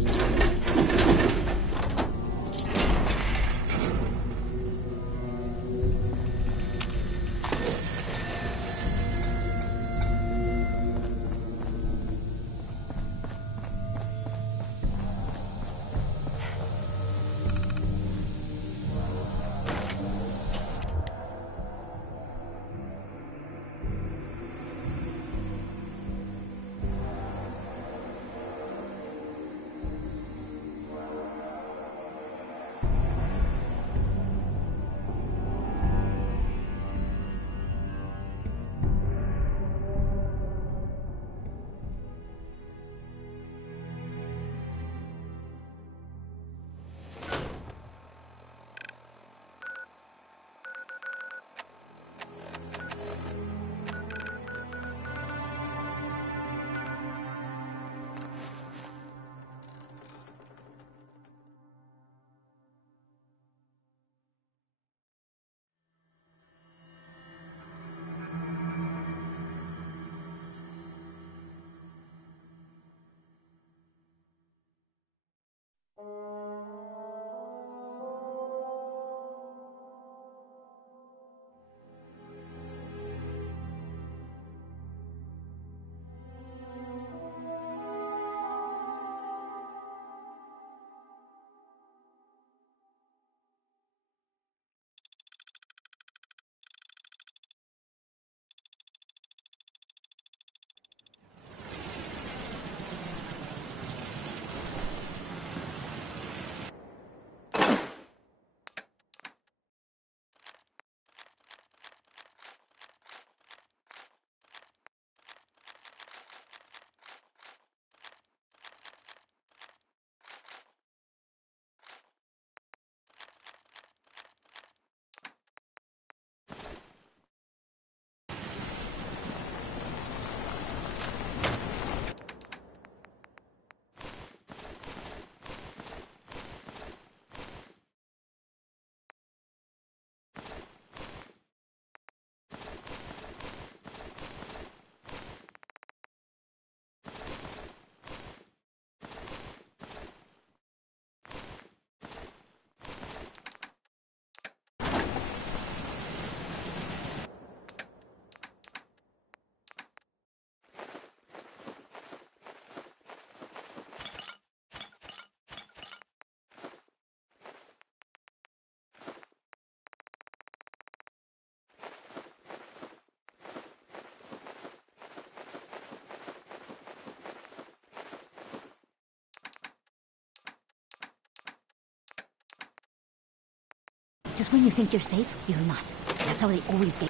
Just when you think you're safe, you're not. That's how they always get.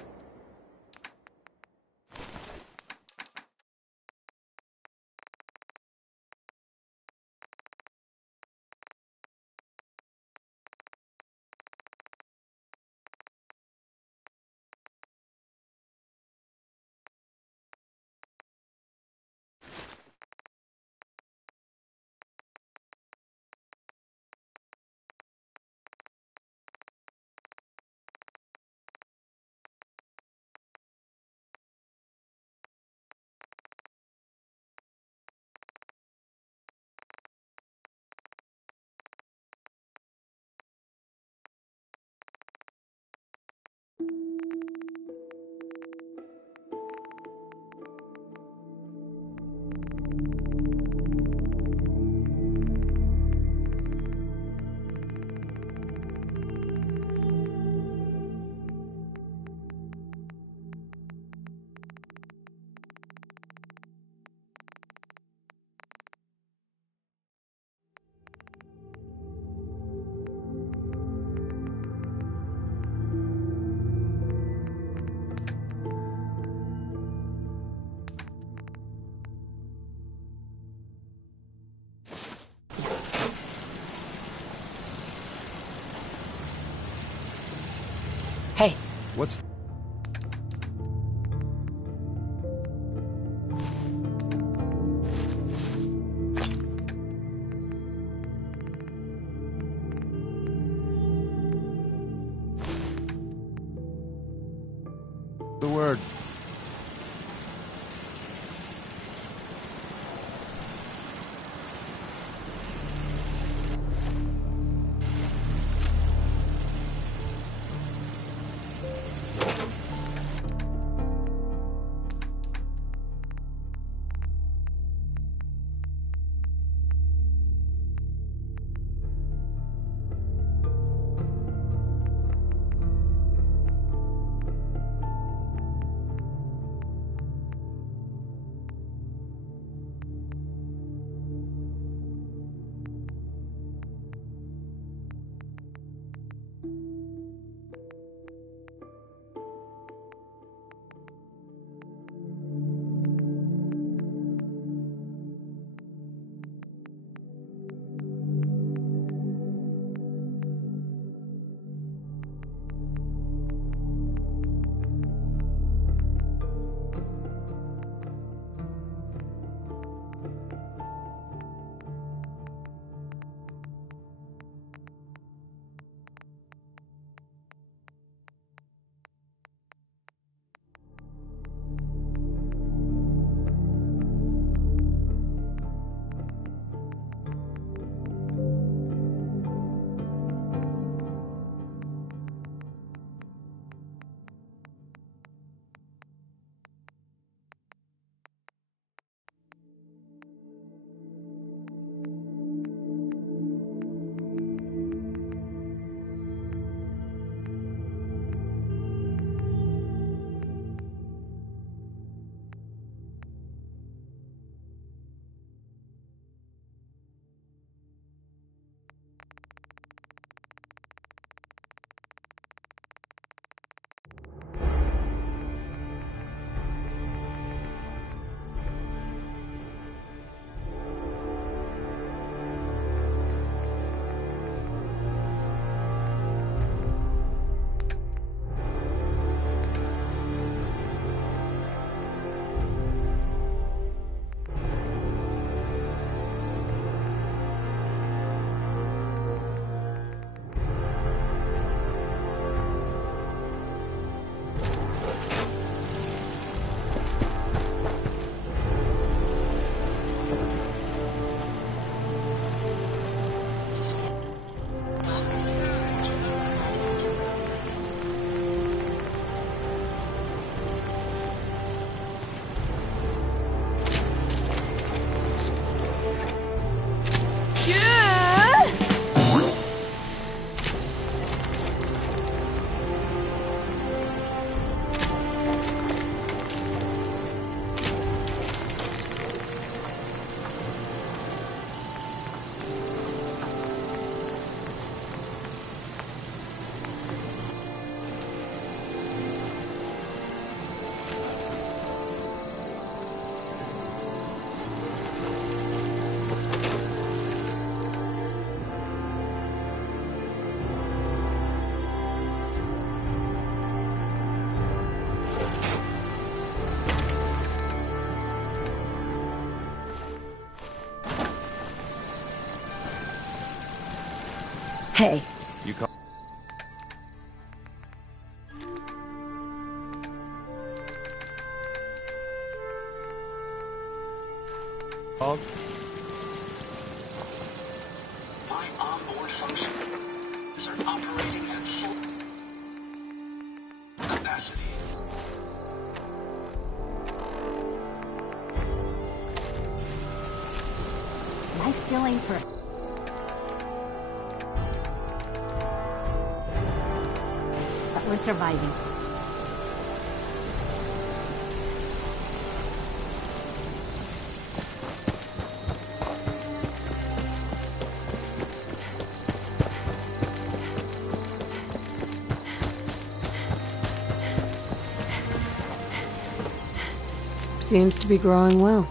Hey. What's... word. Hey. You call... Called? My onboard functions are operating at full capacity. Life still ain't perfect. But we're surviving. Seems to be growing well.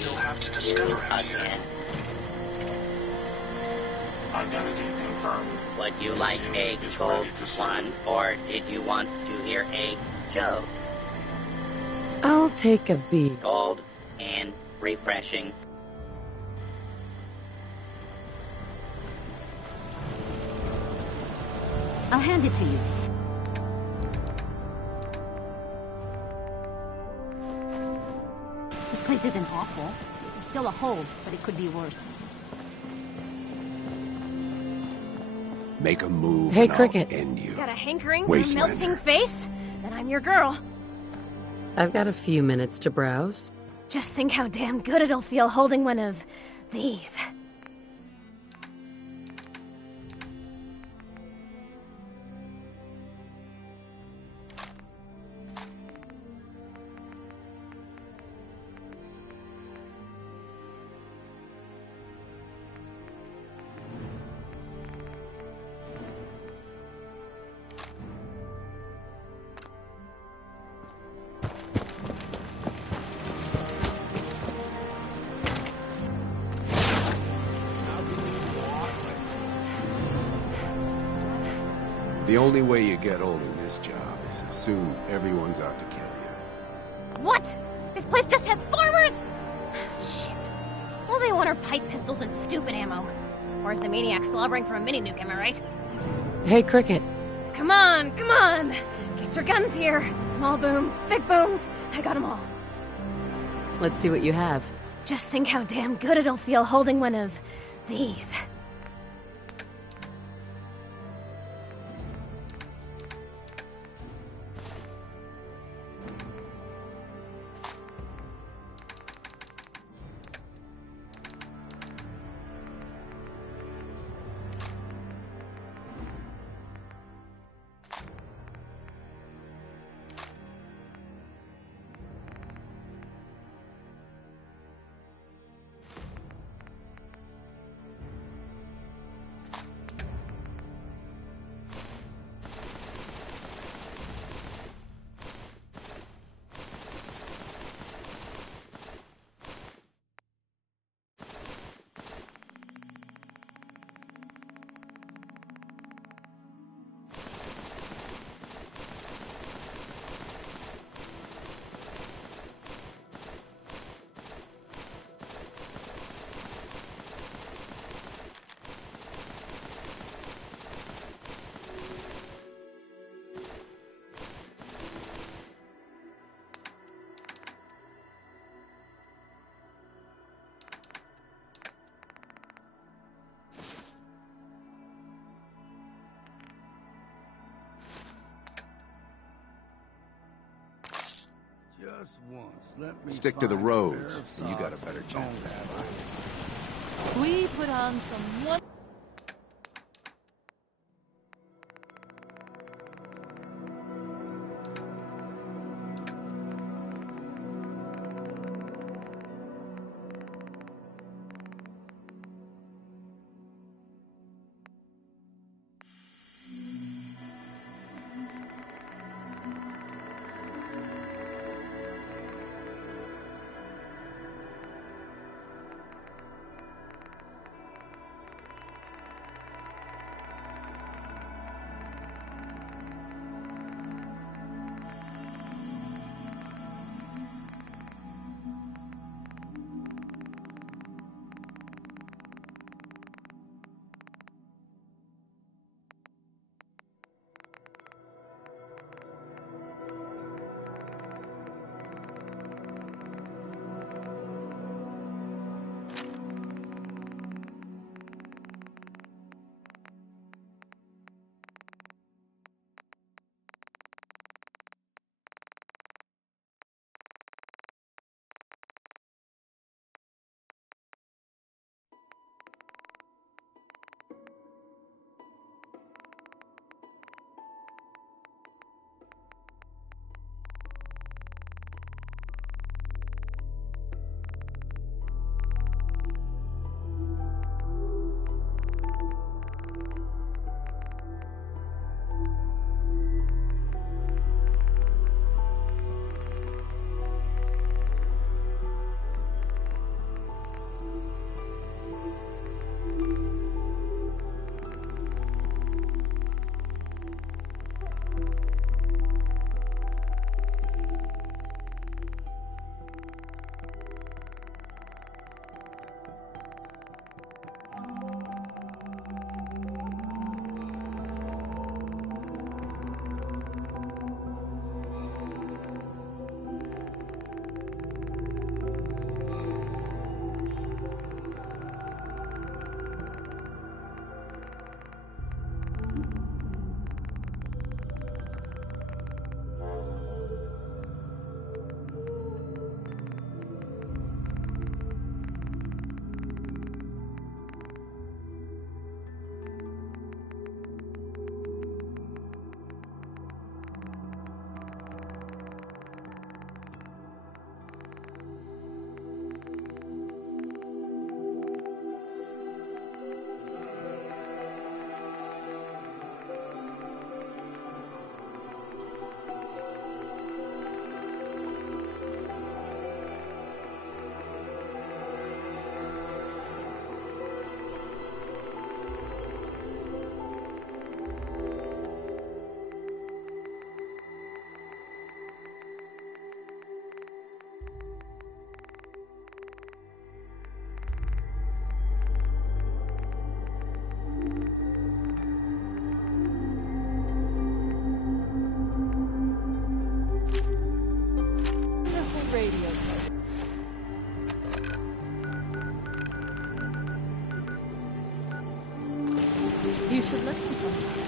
still have to discover out here. Again. Identity confirmed. Would you like a cold one, or did you want to hear a joke? I'll take a beat. Cold and refreshing. I'll hand it to you. This place isn't awful. It's still a hole, but it could be worse. Make a move Hey, and Cricket. I'll end you. Got a hankering for a Wasteland. melting face? Then I'm your girl. I've got a few minutes to browse. Just think how damn good it'll feel holding one of these. The only way you get old in this job is assume everyone's out to kill you. What? This place just has farmers? Shit. All they want are pipe pistols and stupid ammo. Or is the maniac slobbering for a mini nuke, am I right? Hey, Cricket. Come on, come on! Get your guns here. Small booms, big booms. I got 'em all. Let's see what you have. Just think how damn good it'll feel holding one of these. Just once, let me Stick to the roads, and you got a better chance of surviving. We put on some one. You should listen sometime.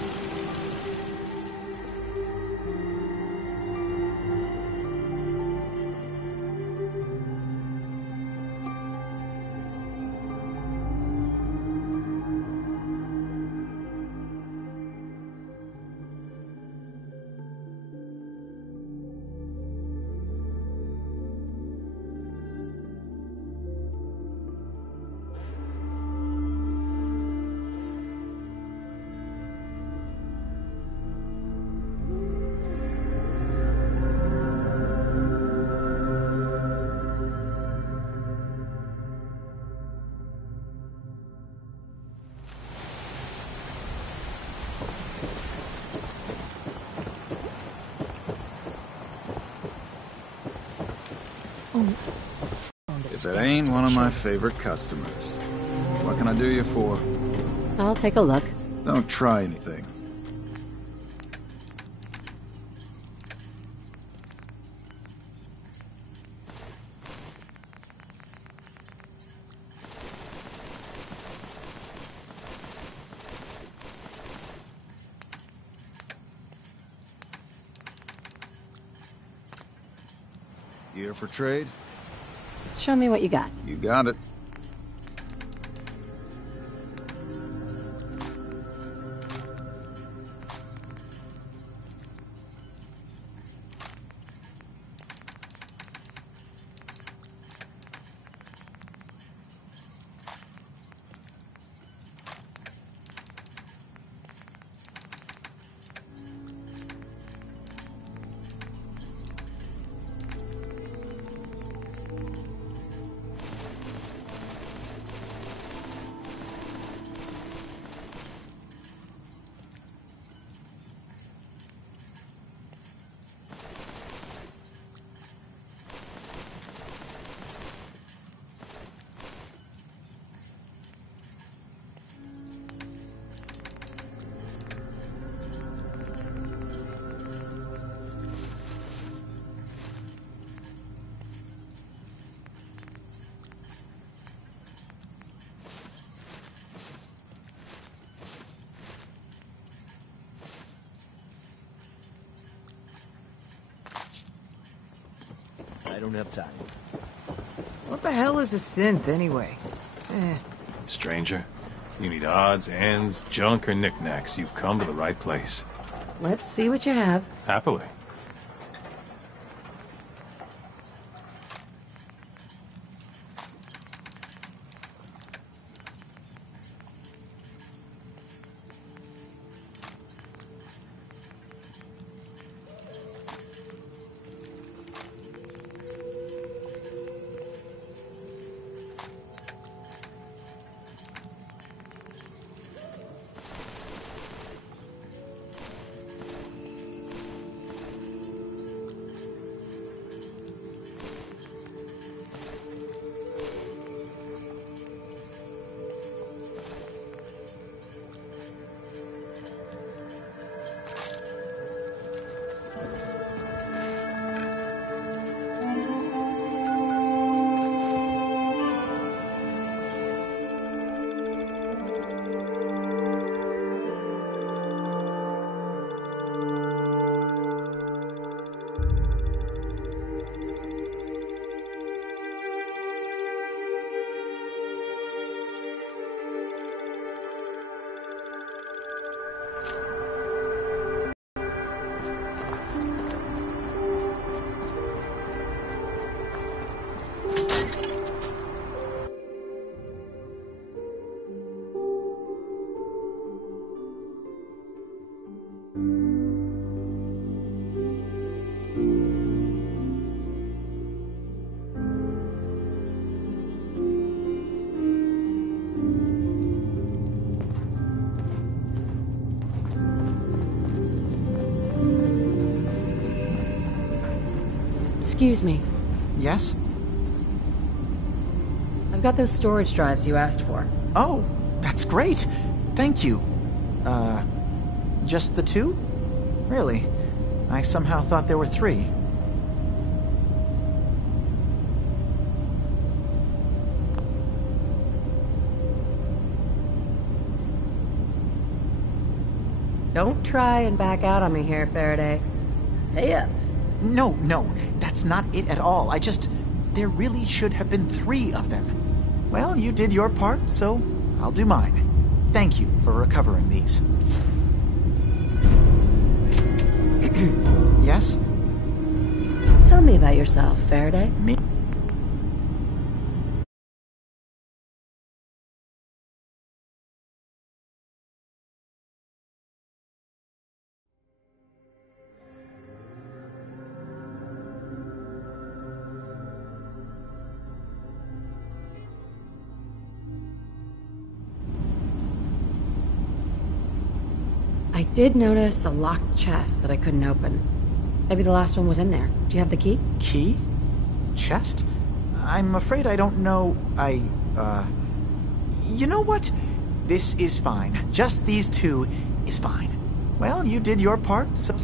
If it ain't one of my favorite customers. What can I do you for? I'll take a look. Don't try anything. You here for trade? Show me what you got. You got it. I don't have time. What the hell is a synth, anyway? Stranger, you need odds, ends, junk, or knickknacks. You've come to the right place. Let's see what you have. Happily. Excuse me. Yes? I've got those storage drives you asked for. Oh, that's great. Thank you. Just the two? Really? I somehow thought there were three. Don't try and back out on me here, Faraday. Pay up. No, that's not it at all. There really should have been 3 of them. Well, you did your part, so I'll do mine. Thank you for recovering these. Yes? Tell me about yourself, Faraday. Me? I did notice a locked chest that I couldn't open. Maybe the last one was in there. Do you have the key? Key? Chest? I'm afraid I don't know. You know what? This is fine. Just these 2 is fine. Well, you did your part, so...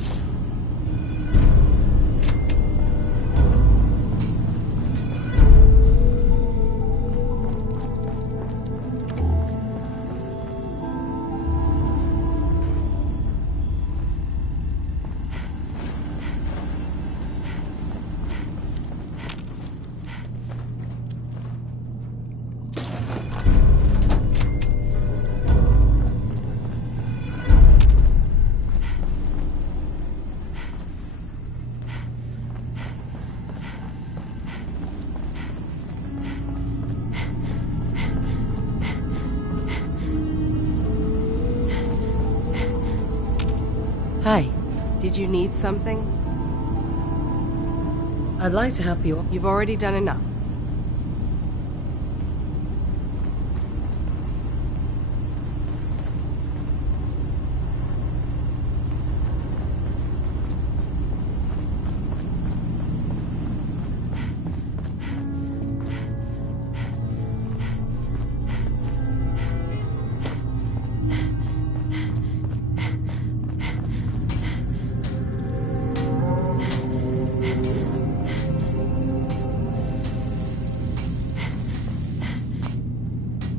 Hi. Did you need something? I'd like to help you. You've already done enough.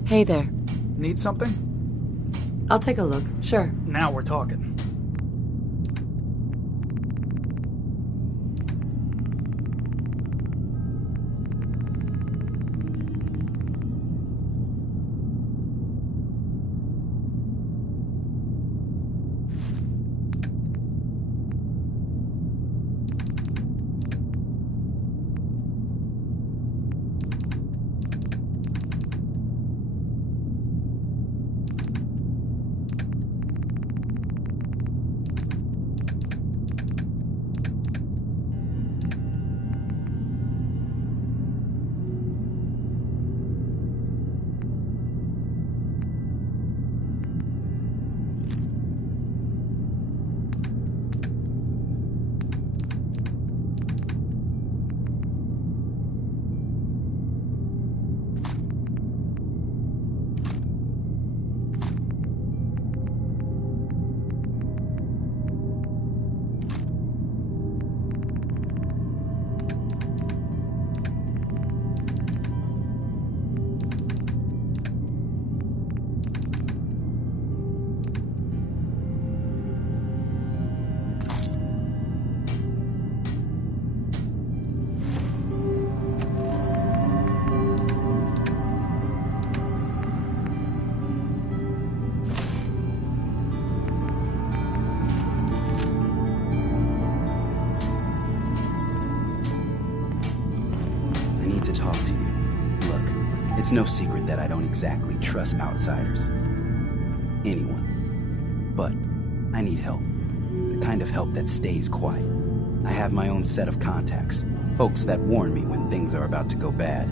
Hey there. Need something? I'll take a look, sure. Now we're talking. To talk to you. Look, it's no secret that I don't exactly trust outsiders. Anyone. But I need help. The kind of help that stays quiet. I have my own set of contacts. Folks that warn me when things are about to go bad.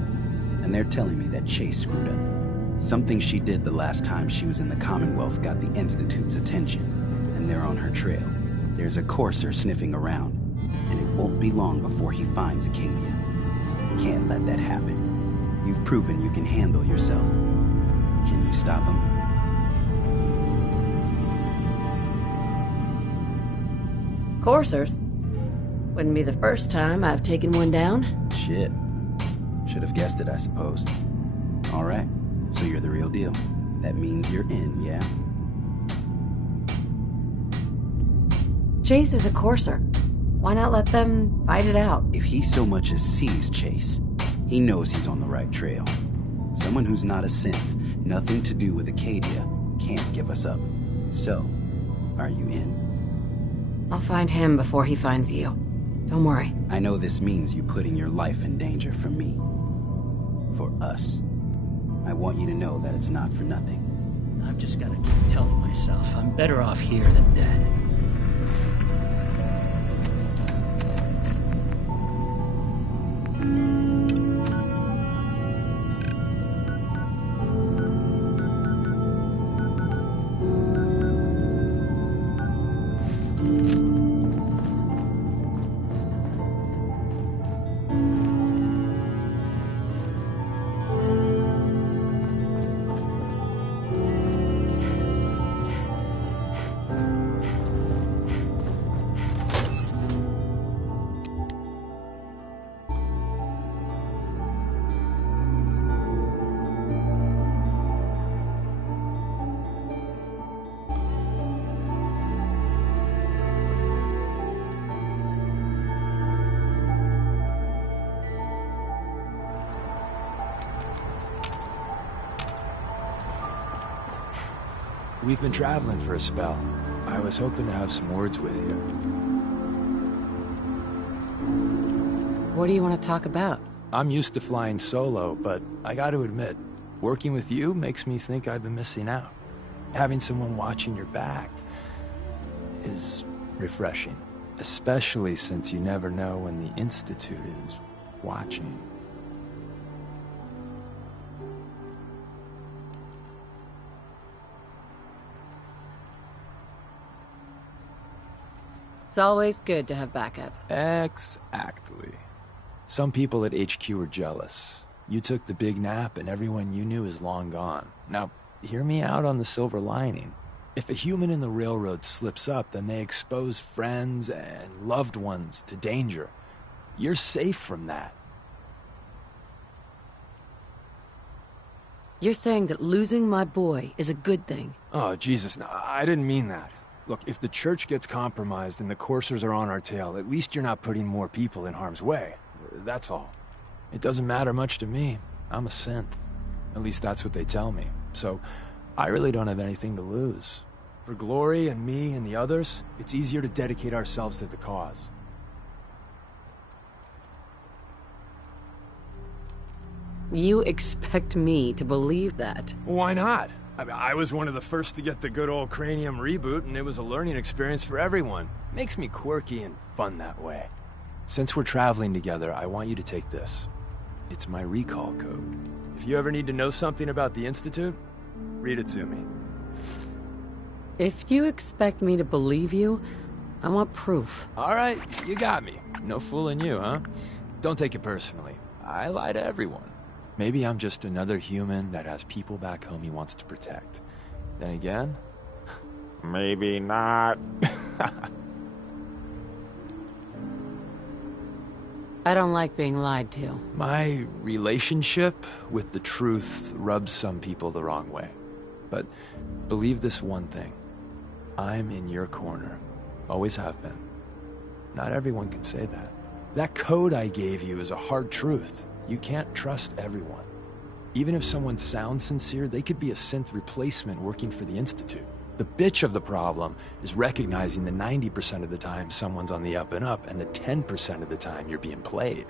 And they're telling me that Chase screwed up. Something she did the last time she was in the Commonwealth got the Institute's attention. And they're on her trail. There's a courser sniffing around. And it won't be long before he finds Acadia. Can't let that happen. You've proven you can handle yourself. Can you stop him? Coursers? Wouldn't be the first time I've taken one down. Shit. Should have guessed it, I suppose. All right, so you're the real deal. That means you're in, yeah? Chase is a courser. Why not let them fight it out? If he so much as sees Chase, he knows he's on the right trail. Someone who's not a synth, nothing to do with Acadia, can't give us up. So, are you in? I'll find him before he finds you. Don't worry. I know this means you putting your life in danger for me. For us. I want you to know that it's not for nothing. I've just got to keep telling myself I'm better off here than dead. We've been traveling for a spell. I was hoping to have some words with you. What do you want to talk about? I'm used to flying solo, but I gotta admit, working with you makes me think I've been missing out. Having someone watching your back is refreshing, especially since you never know when the Institute is watching. It's always good to have backup. Exactly. Some people at HQ are jealous. You took the big nap and everyone you knew is long gone. Now, hear me out on the silver lining. If a human in the railroad slips up, then they expose friends and loved ones to danger. You're safe from that. You're saying that losing my boy is a good thing? Oh, Jesus, no, I didn't mean that. Look, if the church gets compromised and the coursers are on our tail, at least you're not putting more people in harm's way. That's all. It doesn't matter much to me. I'm a synth. At least that's what they tell me. So, I really don't have anything to lose. For Glory and me and the others, it's easier to dedicate ourselves to the cause. You expect me to believe that? Why not? I mean, I was one of the first to get the good old cranium reboot, and it was a learning experience for everyone. Makes me quirky and fun that way. Since we're traveling together, I want you to take this. It's my recall code. If you ever need to know something about the Institute, read it to me. If you expect me to believe you, I want proof. All right, you got me. No fooling you, huh? Don't take it personally. I lie to everyone. Maybe I'm just another human that has people back home he wants to protect. Then again, maybe not. I don't like being lied to. My relationship with the truth rubs some people the wrong way. But believe this one thing. I'm in your corner. Always have been. Not everyone can say that. That code I gave you is a hard truth. You can't trust everyone. Even if someone sounds sincere, they could be a synth replacement working for the Institute. The bitch of the problem is recognizing the 90% of the time someone's on the up and up, and the 10% of the time you're being played.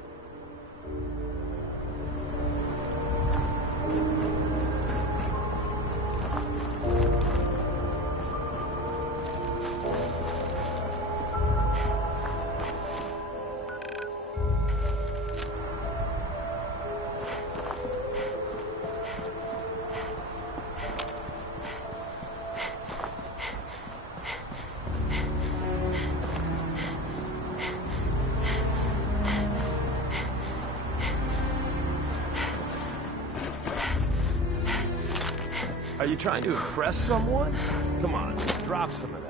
Are you trying to impress someone? Come on, drop some of that.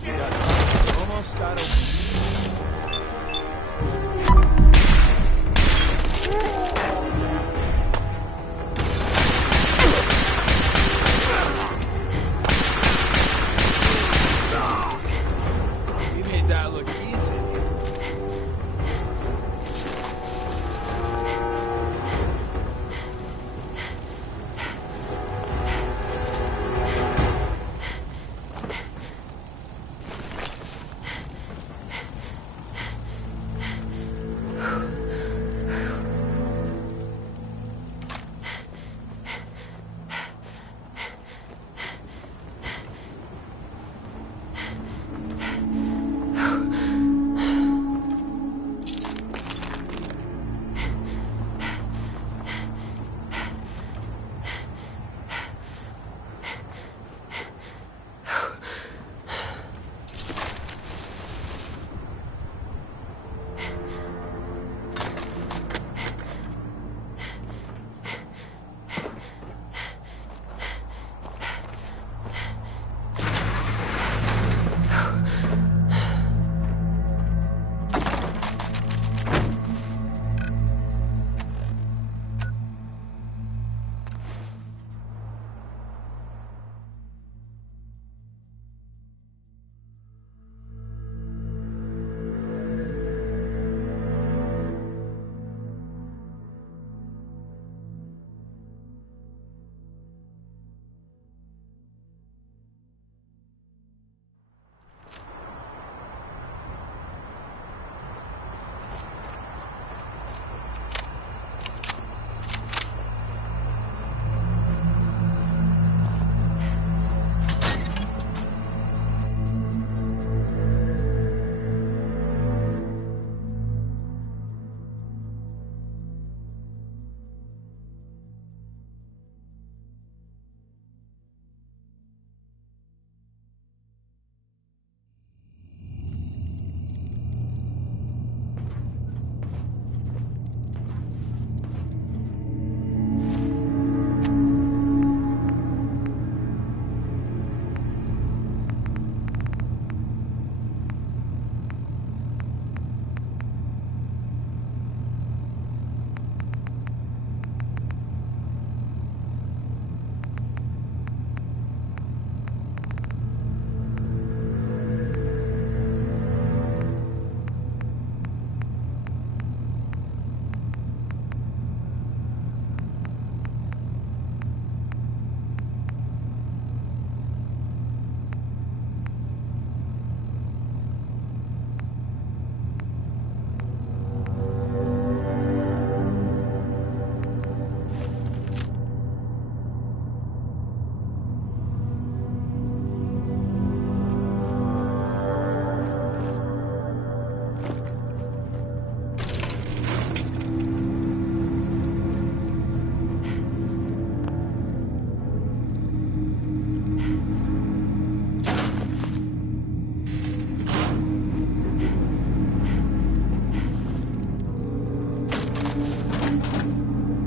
shit! Almost got a... You made that look easy.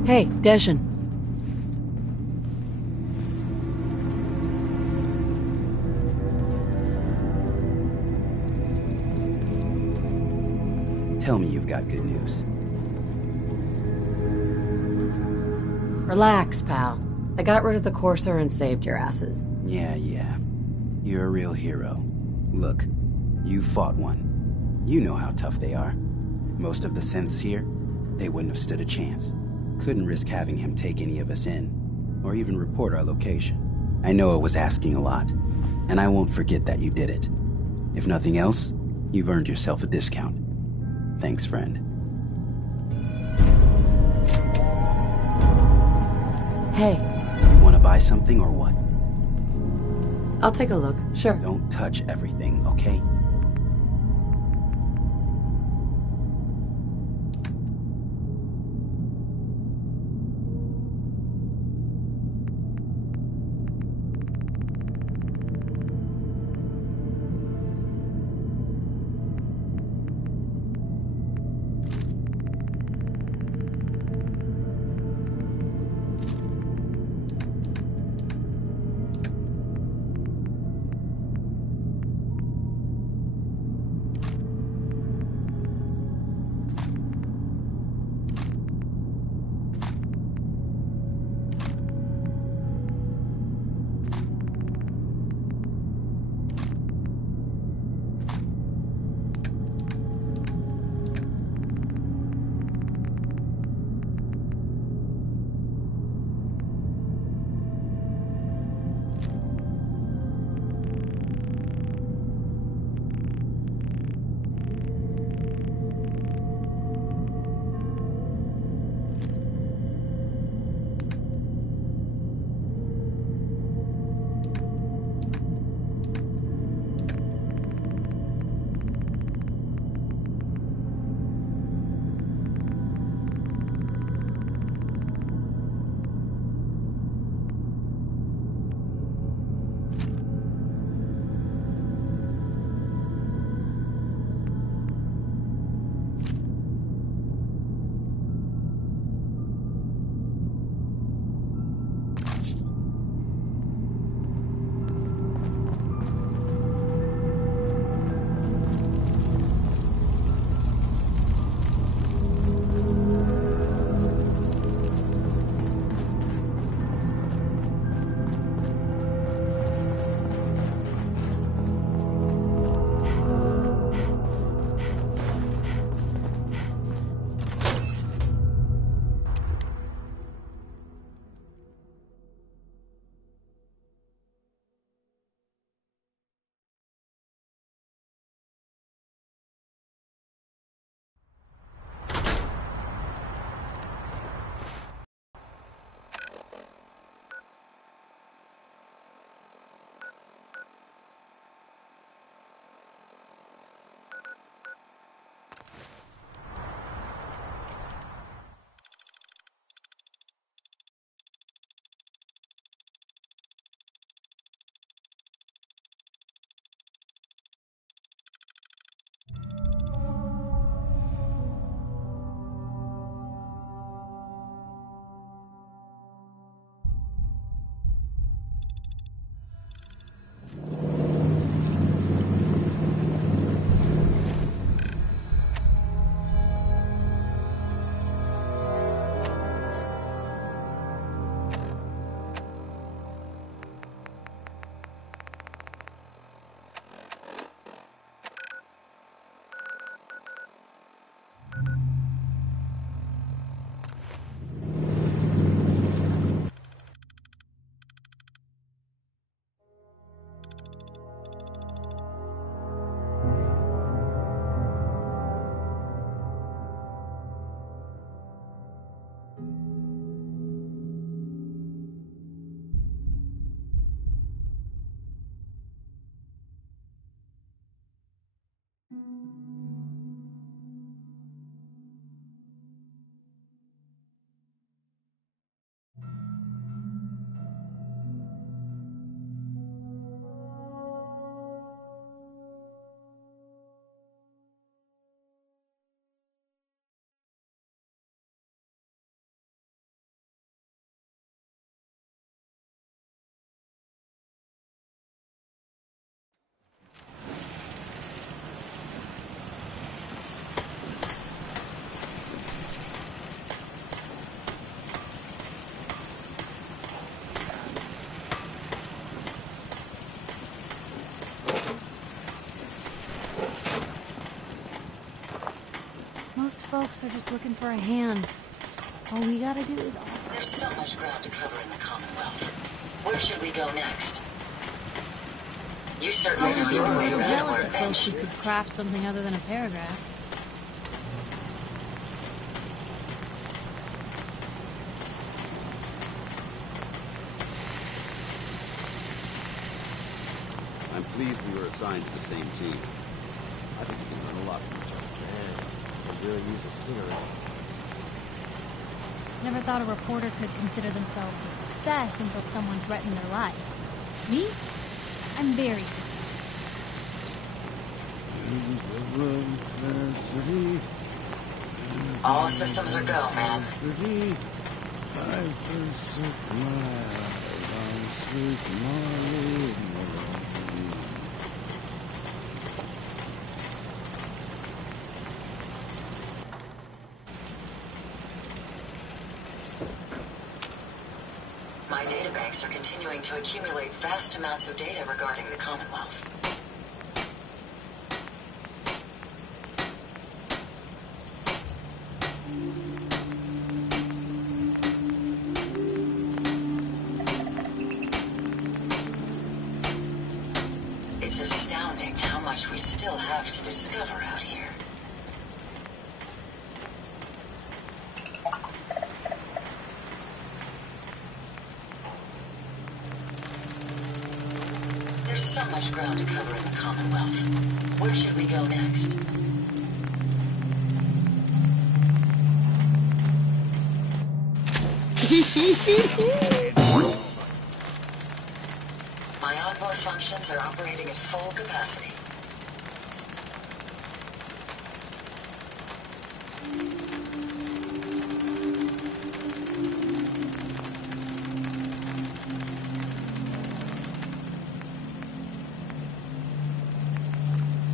Hey, Deshin. Tell me you've got good news. Relax, pal. I got rid of the Courser and saved your asses. Yeah. You're a real hero. Look, you fought one. You know how tough they are. Most of the synths here, they wouldn't have stood a chance. Couldn't risk having him take any of us in, or even report our location. I know it was asking a lot, and I won't forget that you did it. If nothing else, you've earned yourself a discount. Thanks, friend. Hey. You want to buy something or what? I'll take a look, sure. Don't touch everything, okay? Most folks are just looking for a hand. All we gotta do is offer. There's so much ground to cover in the Commonwealth. Where should we go next? You certainly know your way So around jealous our of folks who bench. could craft something other than a paragraph. I'm pleased we were assigned to the same team. I think we can learn a lot from each other. Man, I really use a cigarette. Never thought a reporter could consider themselves a success until someone threatened their life. Me? I'm very successful. All systems are go, man. My databanks are continuing to accumulate vast amounts of data regarding the Commonwealth. It's astounding how much we still have to discover out here. There's so much ground to cover in the Commonwealth. Where should we go next? My onboard functions are operating at full capacity.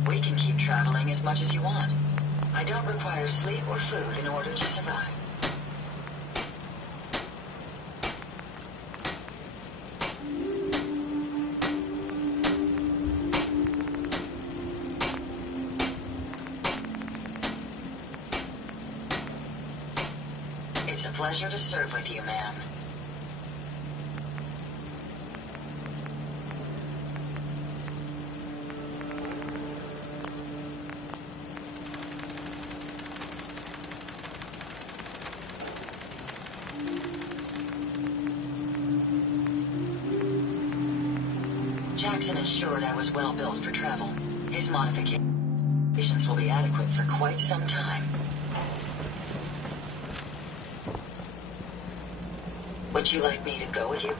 We can keep traveling as much as you want. I don't require sleep or food in order to survive. It's a pleasure to serve with you, ma'am. Jackson ensured I was well built for travel. His modifications will be adequate for quite some time. Would you like me to go with you?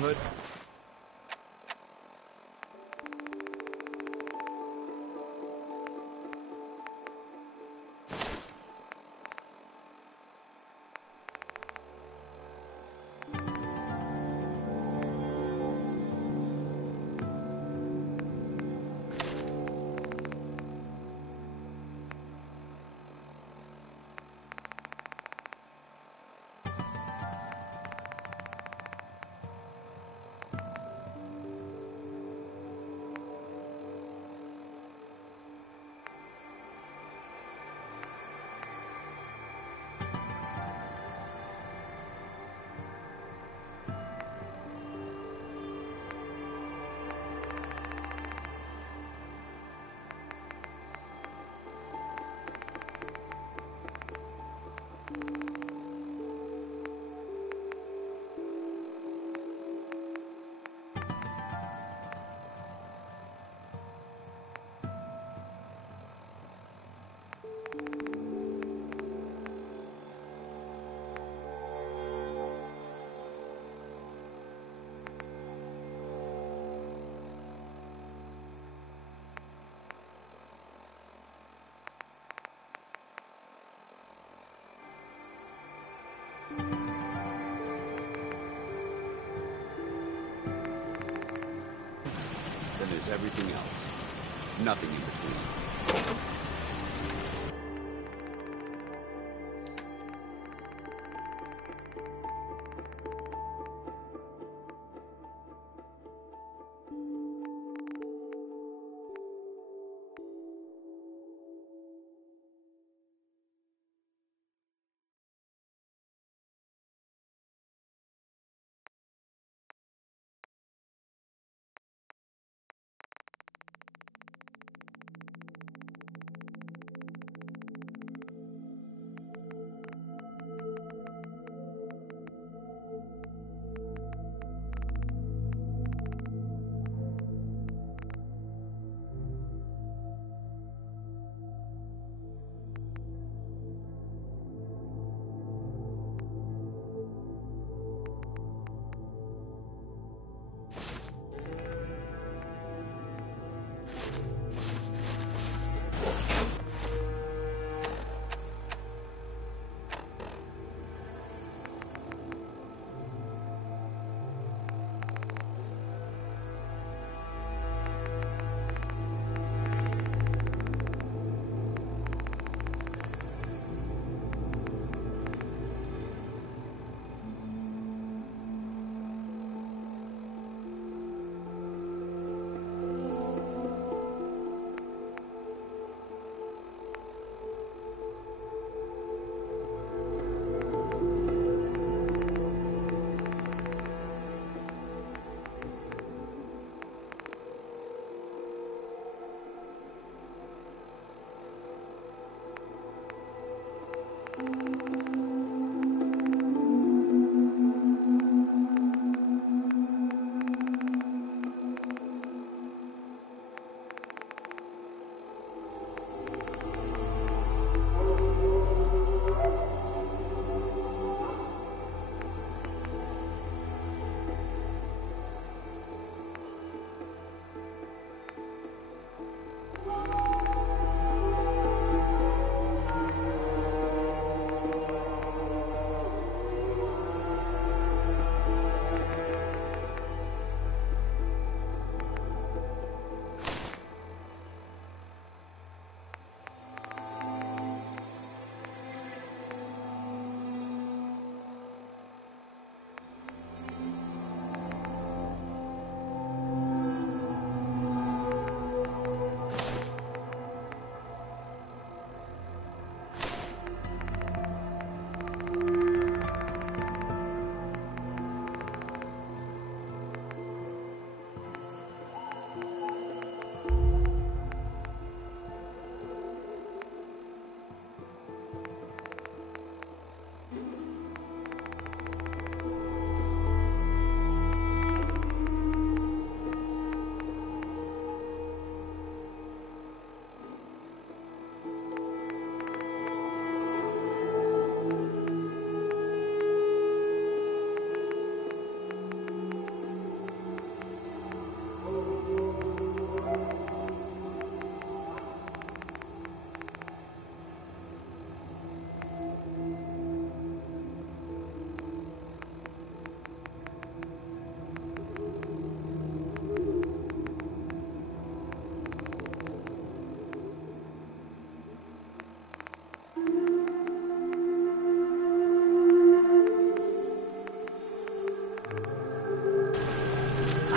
neighborhood? Then there's everything else. Nothing in between.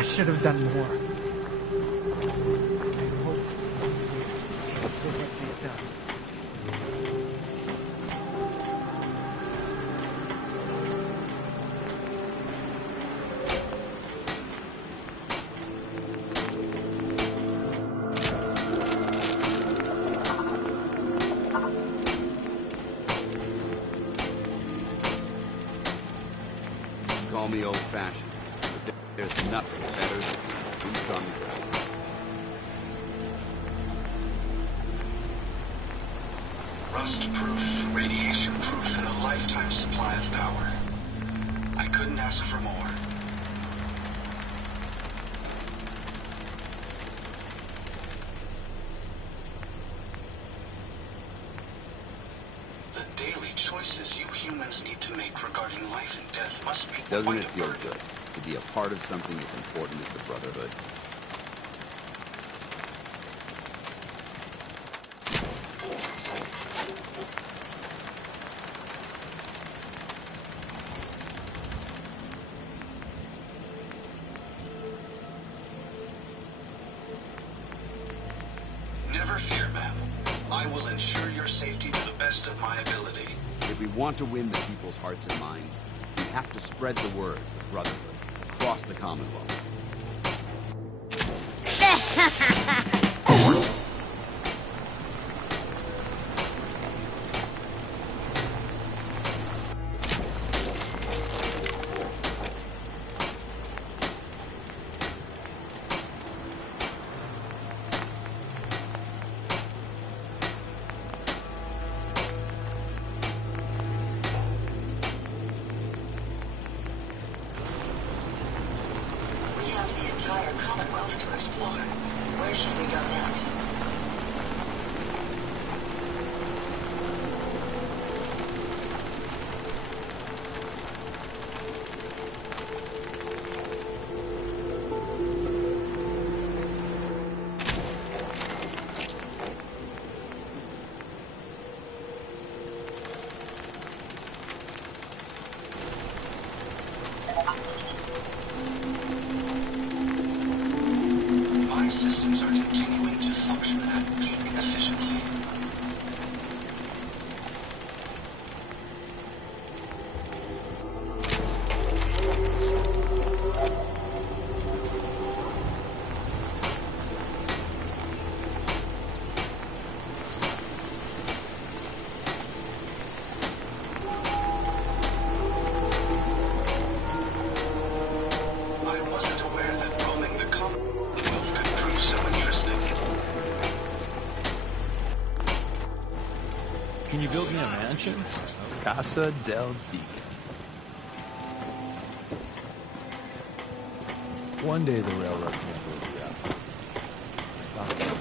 should have done more. I hope that's what we've done. Call me old-fashioned, but there's nothing better than boots on the ground. Rust-proof, radiation-proof, and a lifetime supply of power. I couldn't ask for more. The daily choices you humans need to make regarding life and death must be Doesn't quite it a feel burden. good to be a part of something as important as the Brotherhood? Never fear, ma'am. I will ensure your safety to the best of my ability. If we want to win the people's hearts and minds, we have to spread the word of the Brotherhood across the Commonwealth. We have the entire Commonwealth to explore. Where should we go next? My systems are continuing to function at peak efficiency. I wasn't aware that roaming the Commonwealth could prove so interesting. Can you build me a mansion? Casa del Deacon. One day the railroad's gonna build you up. I thought that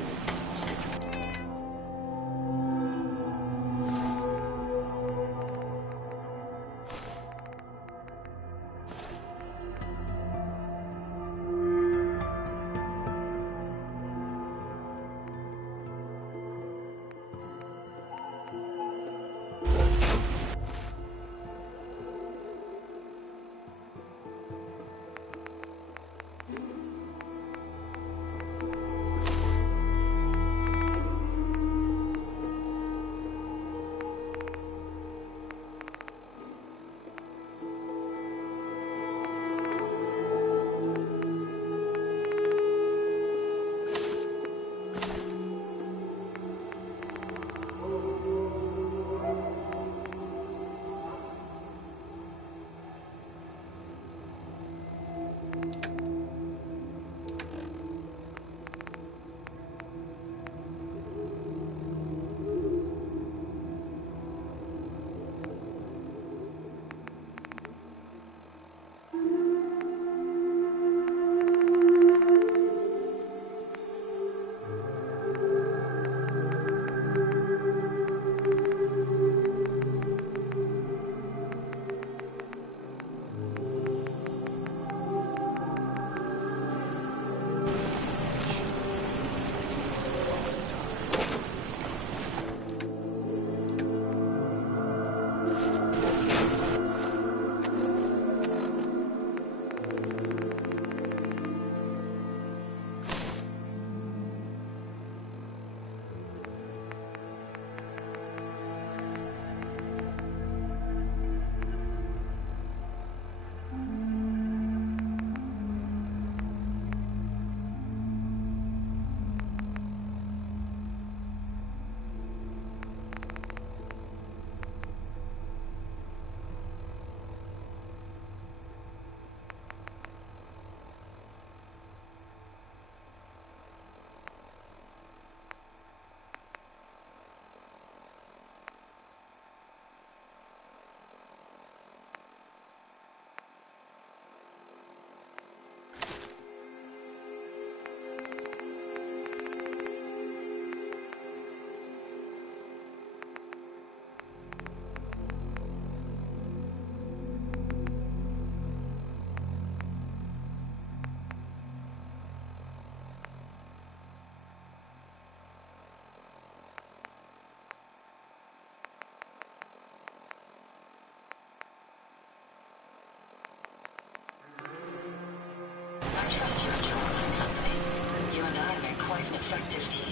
effective team.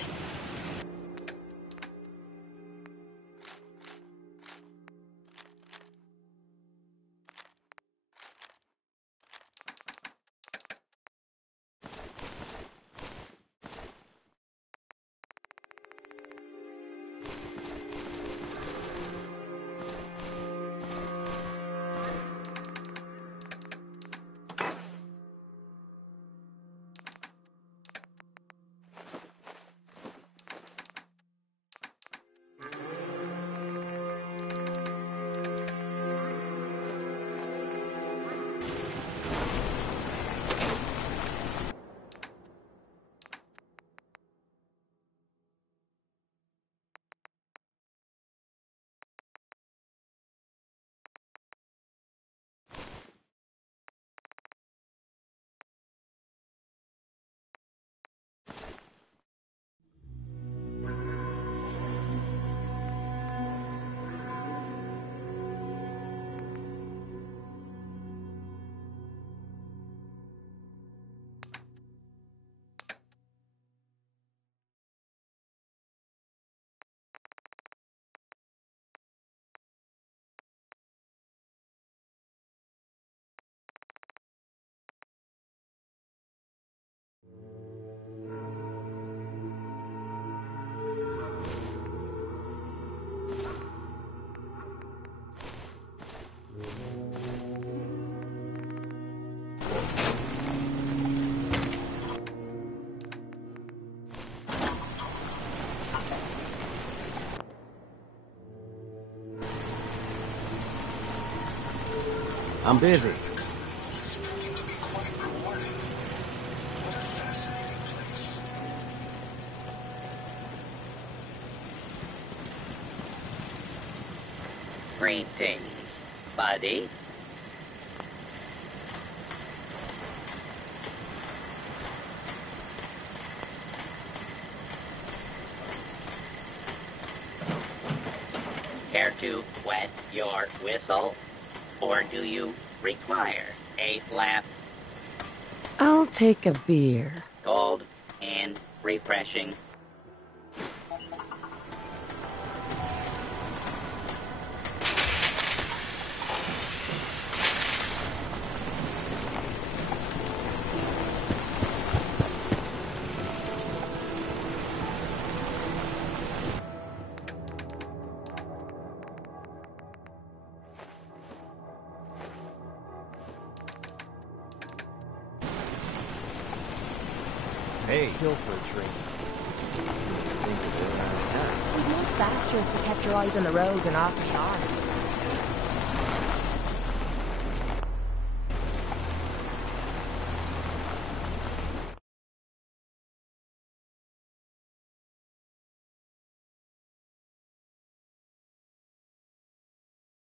I'm busy. Greetings, buddy. Care to wet your whistle? Or do you require a lap? I'll take a beer. Cold and refreshing. Hey, kill for a treat. We'd move faster if we kept your eyes on the road and off the arse.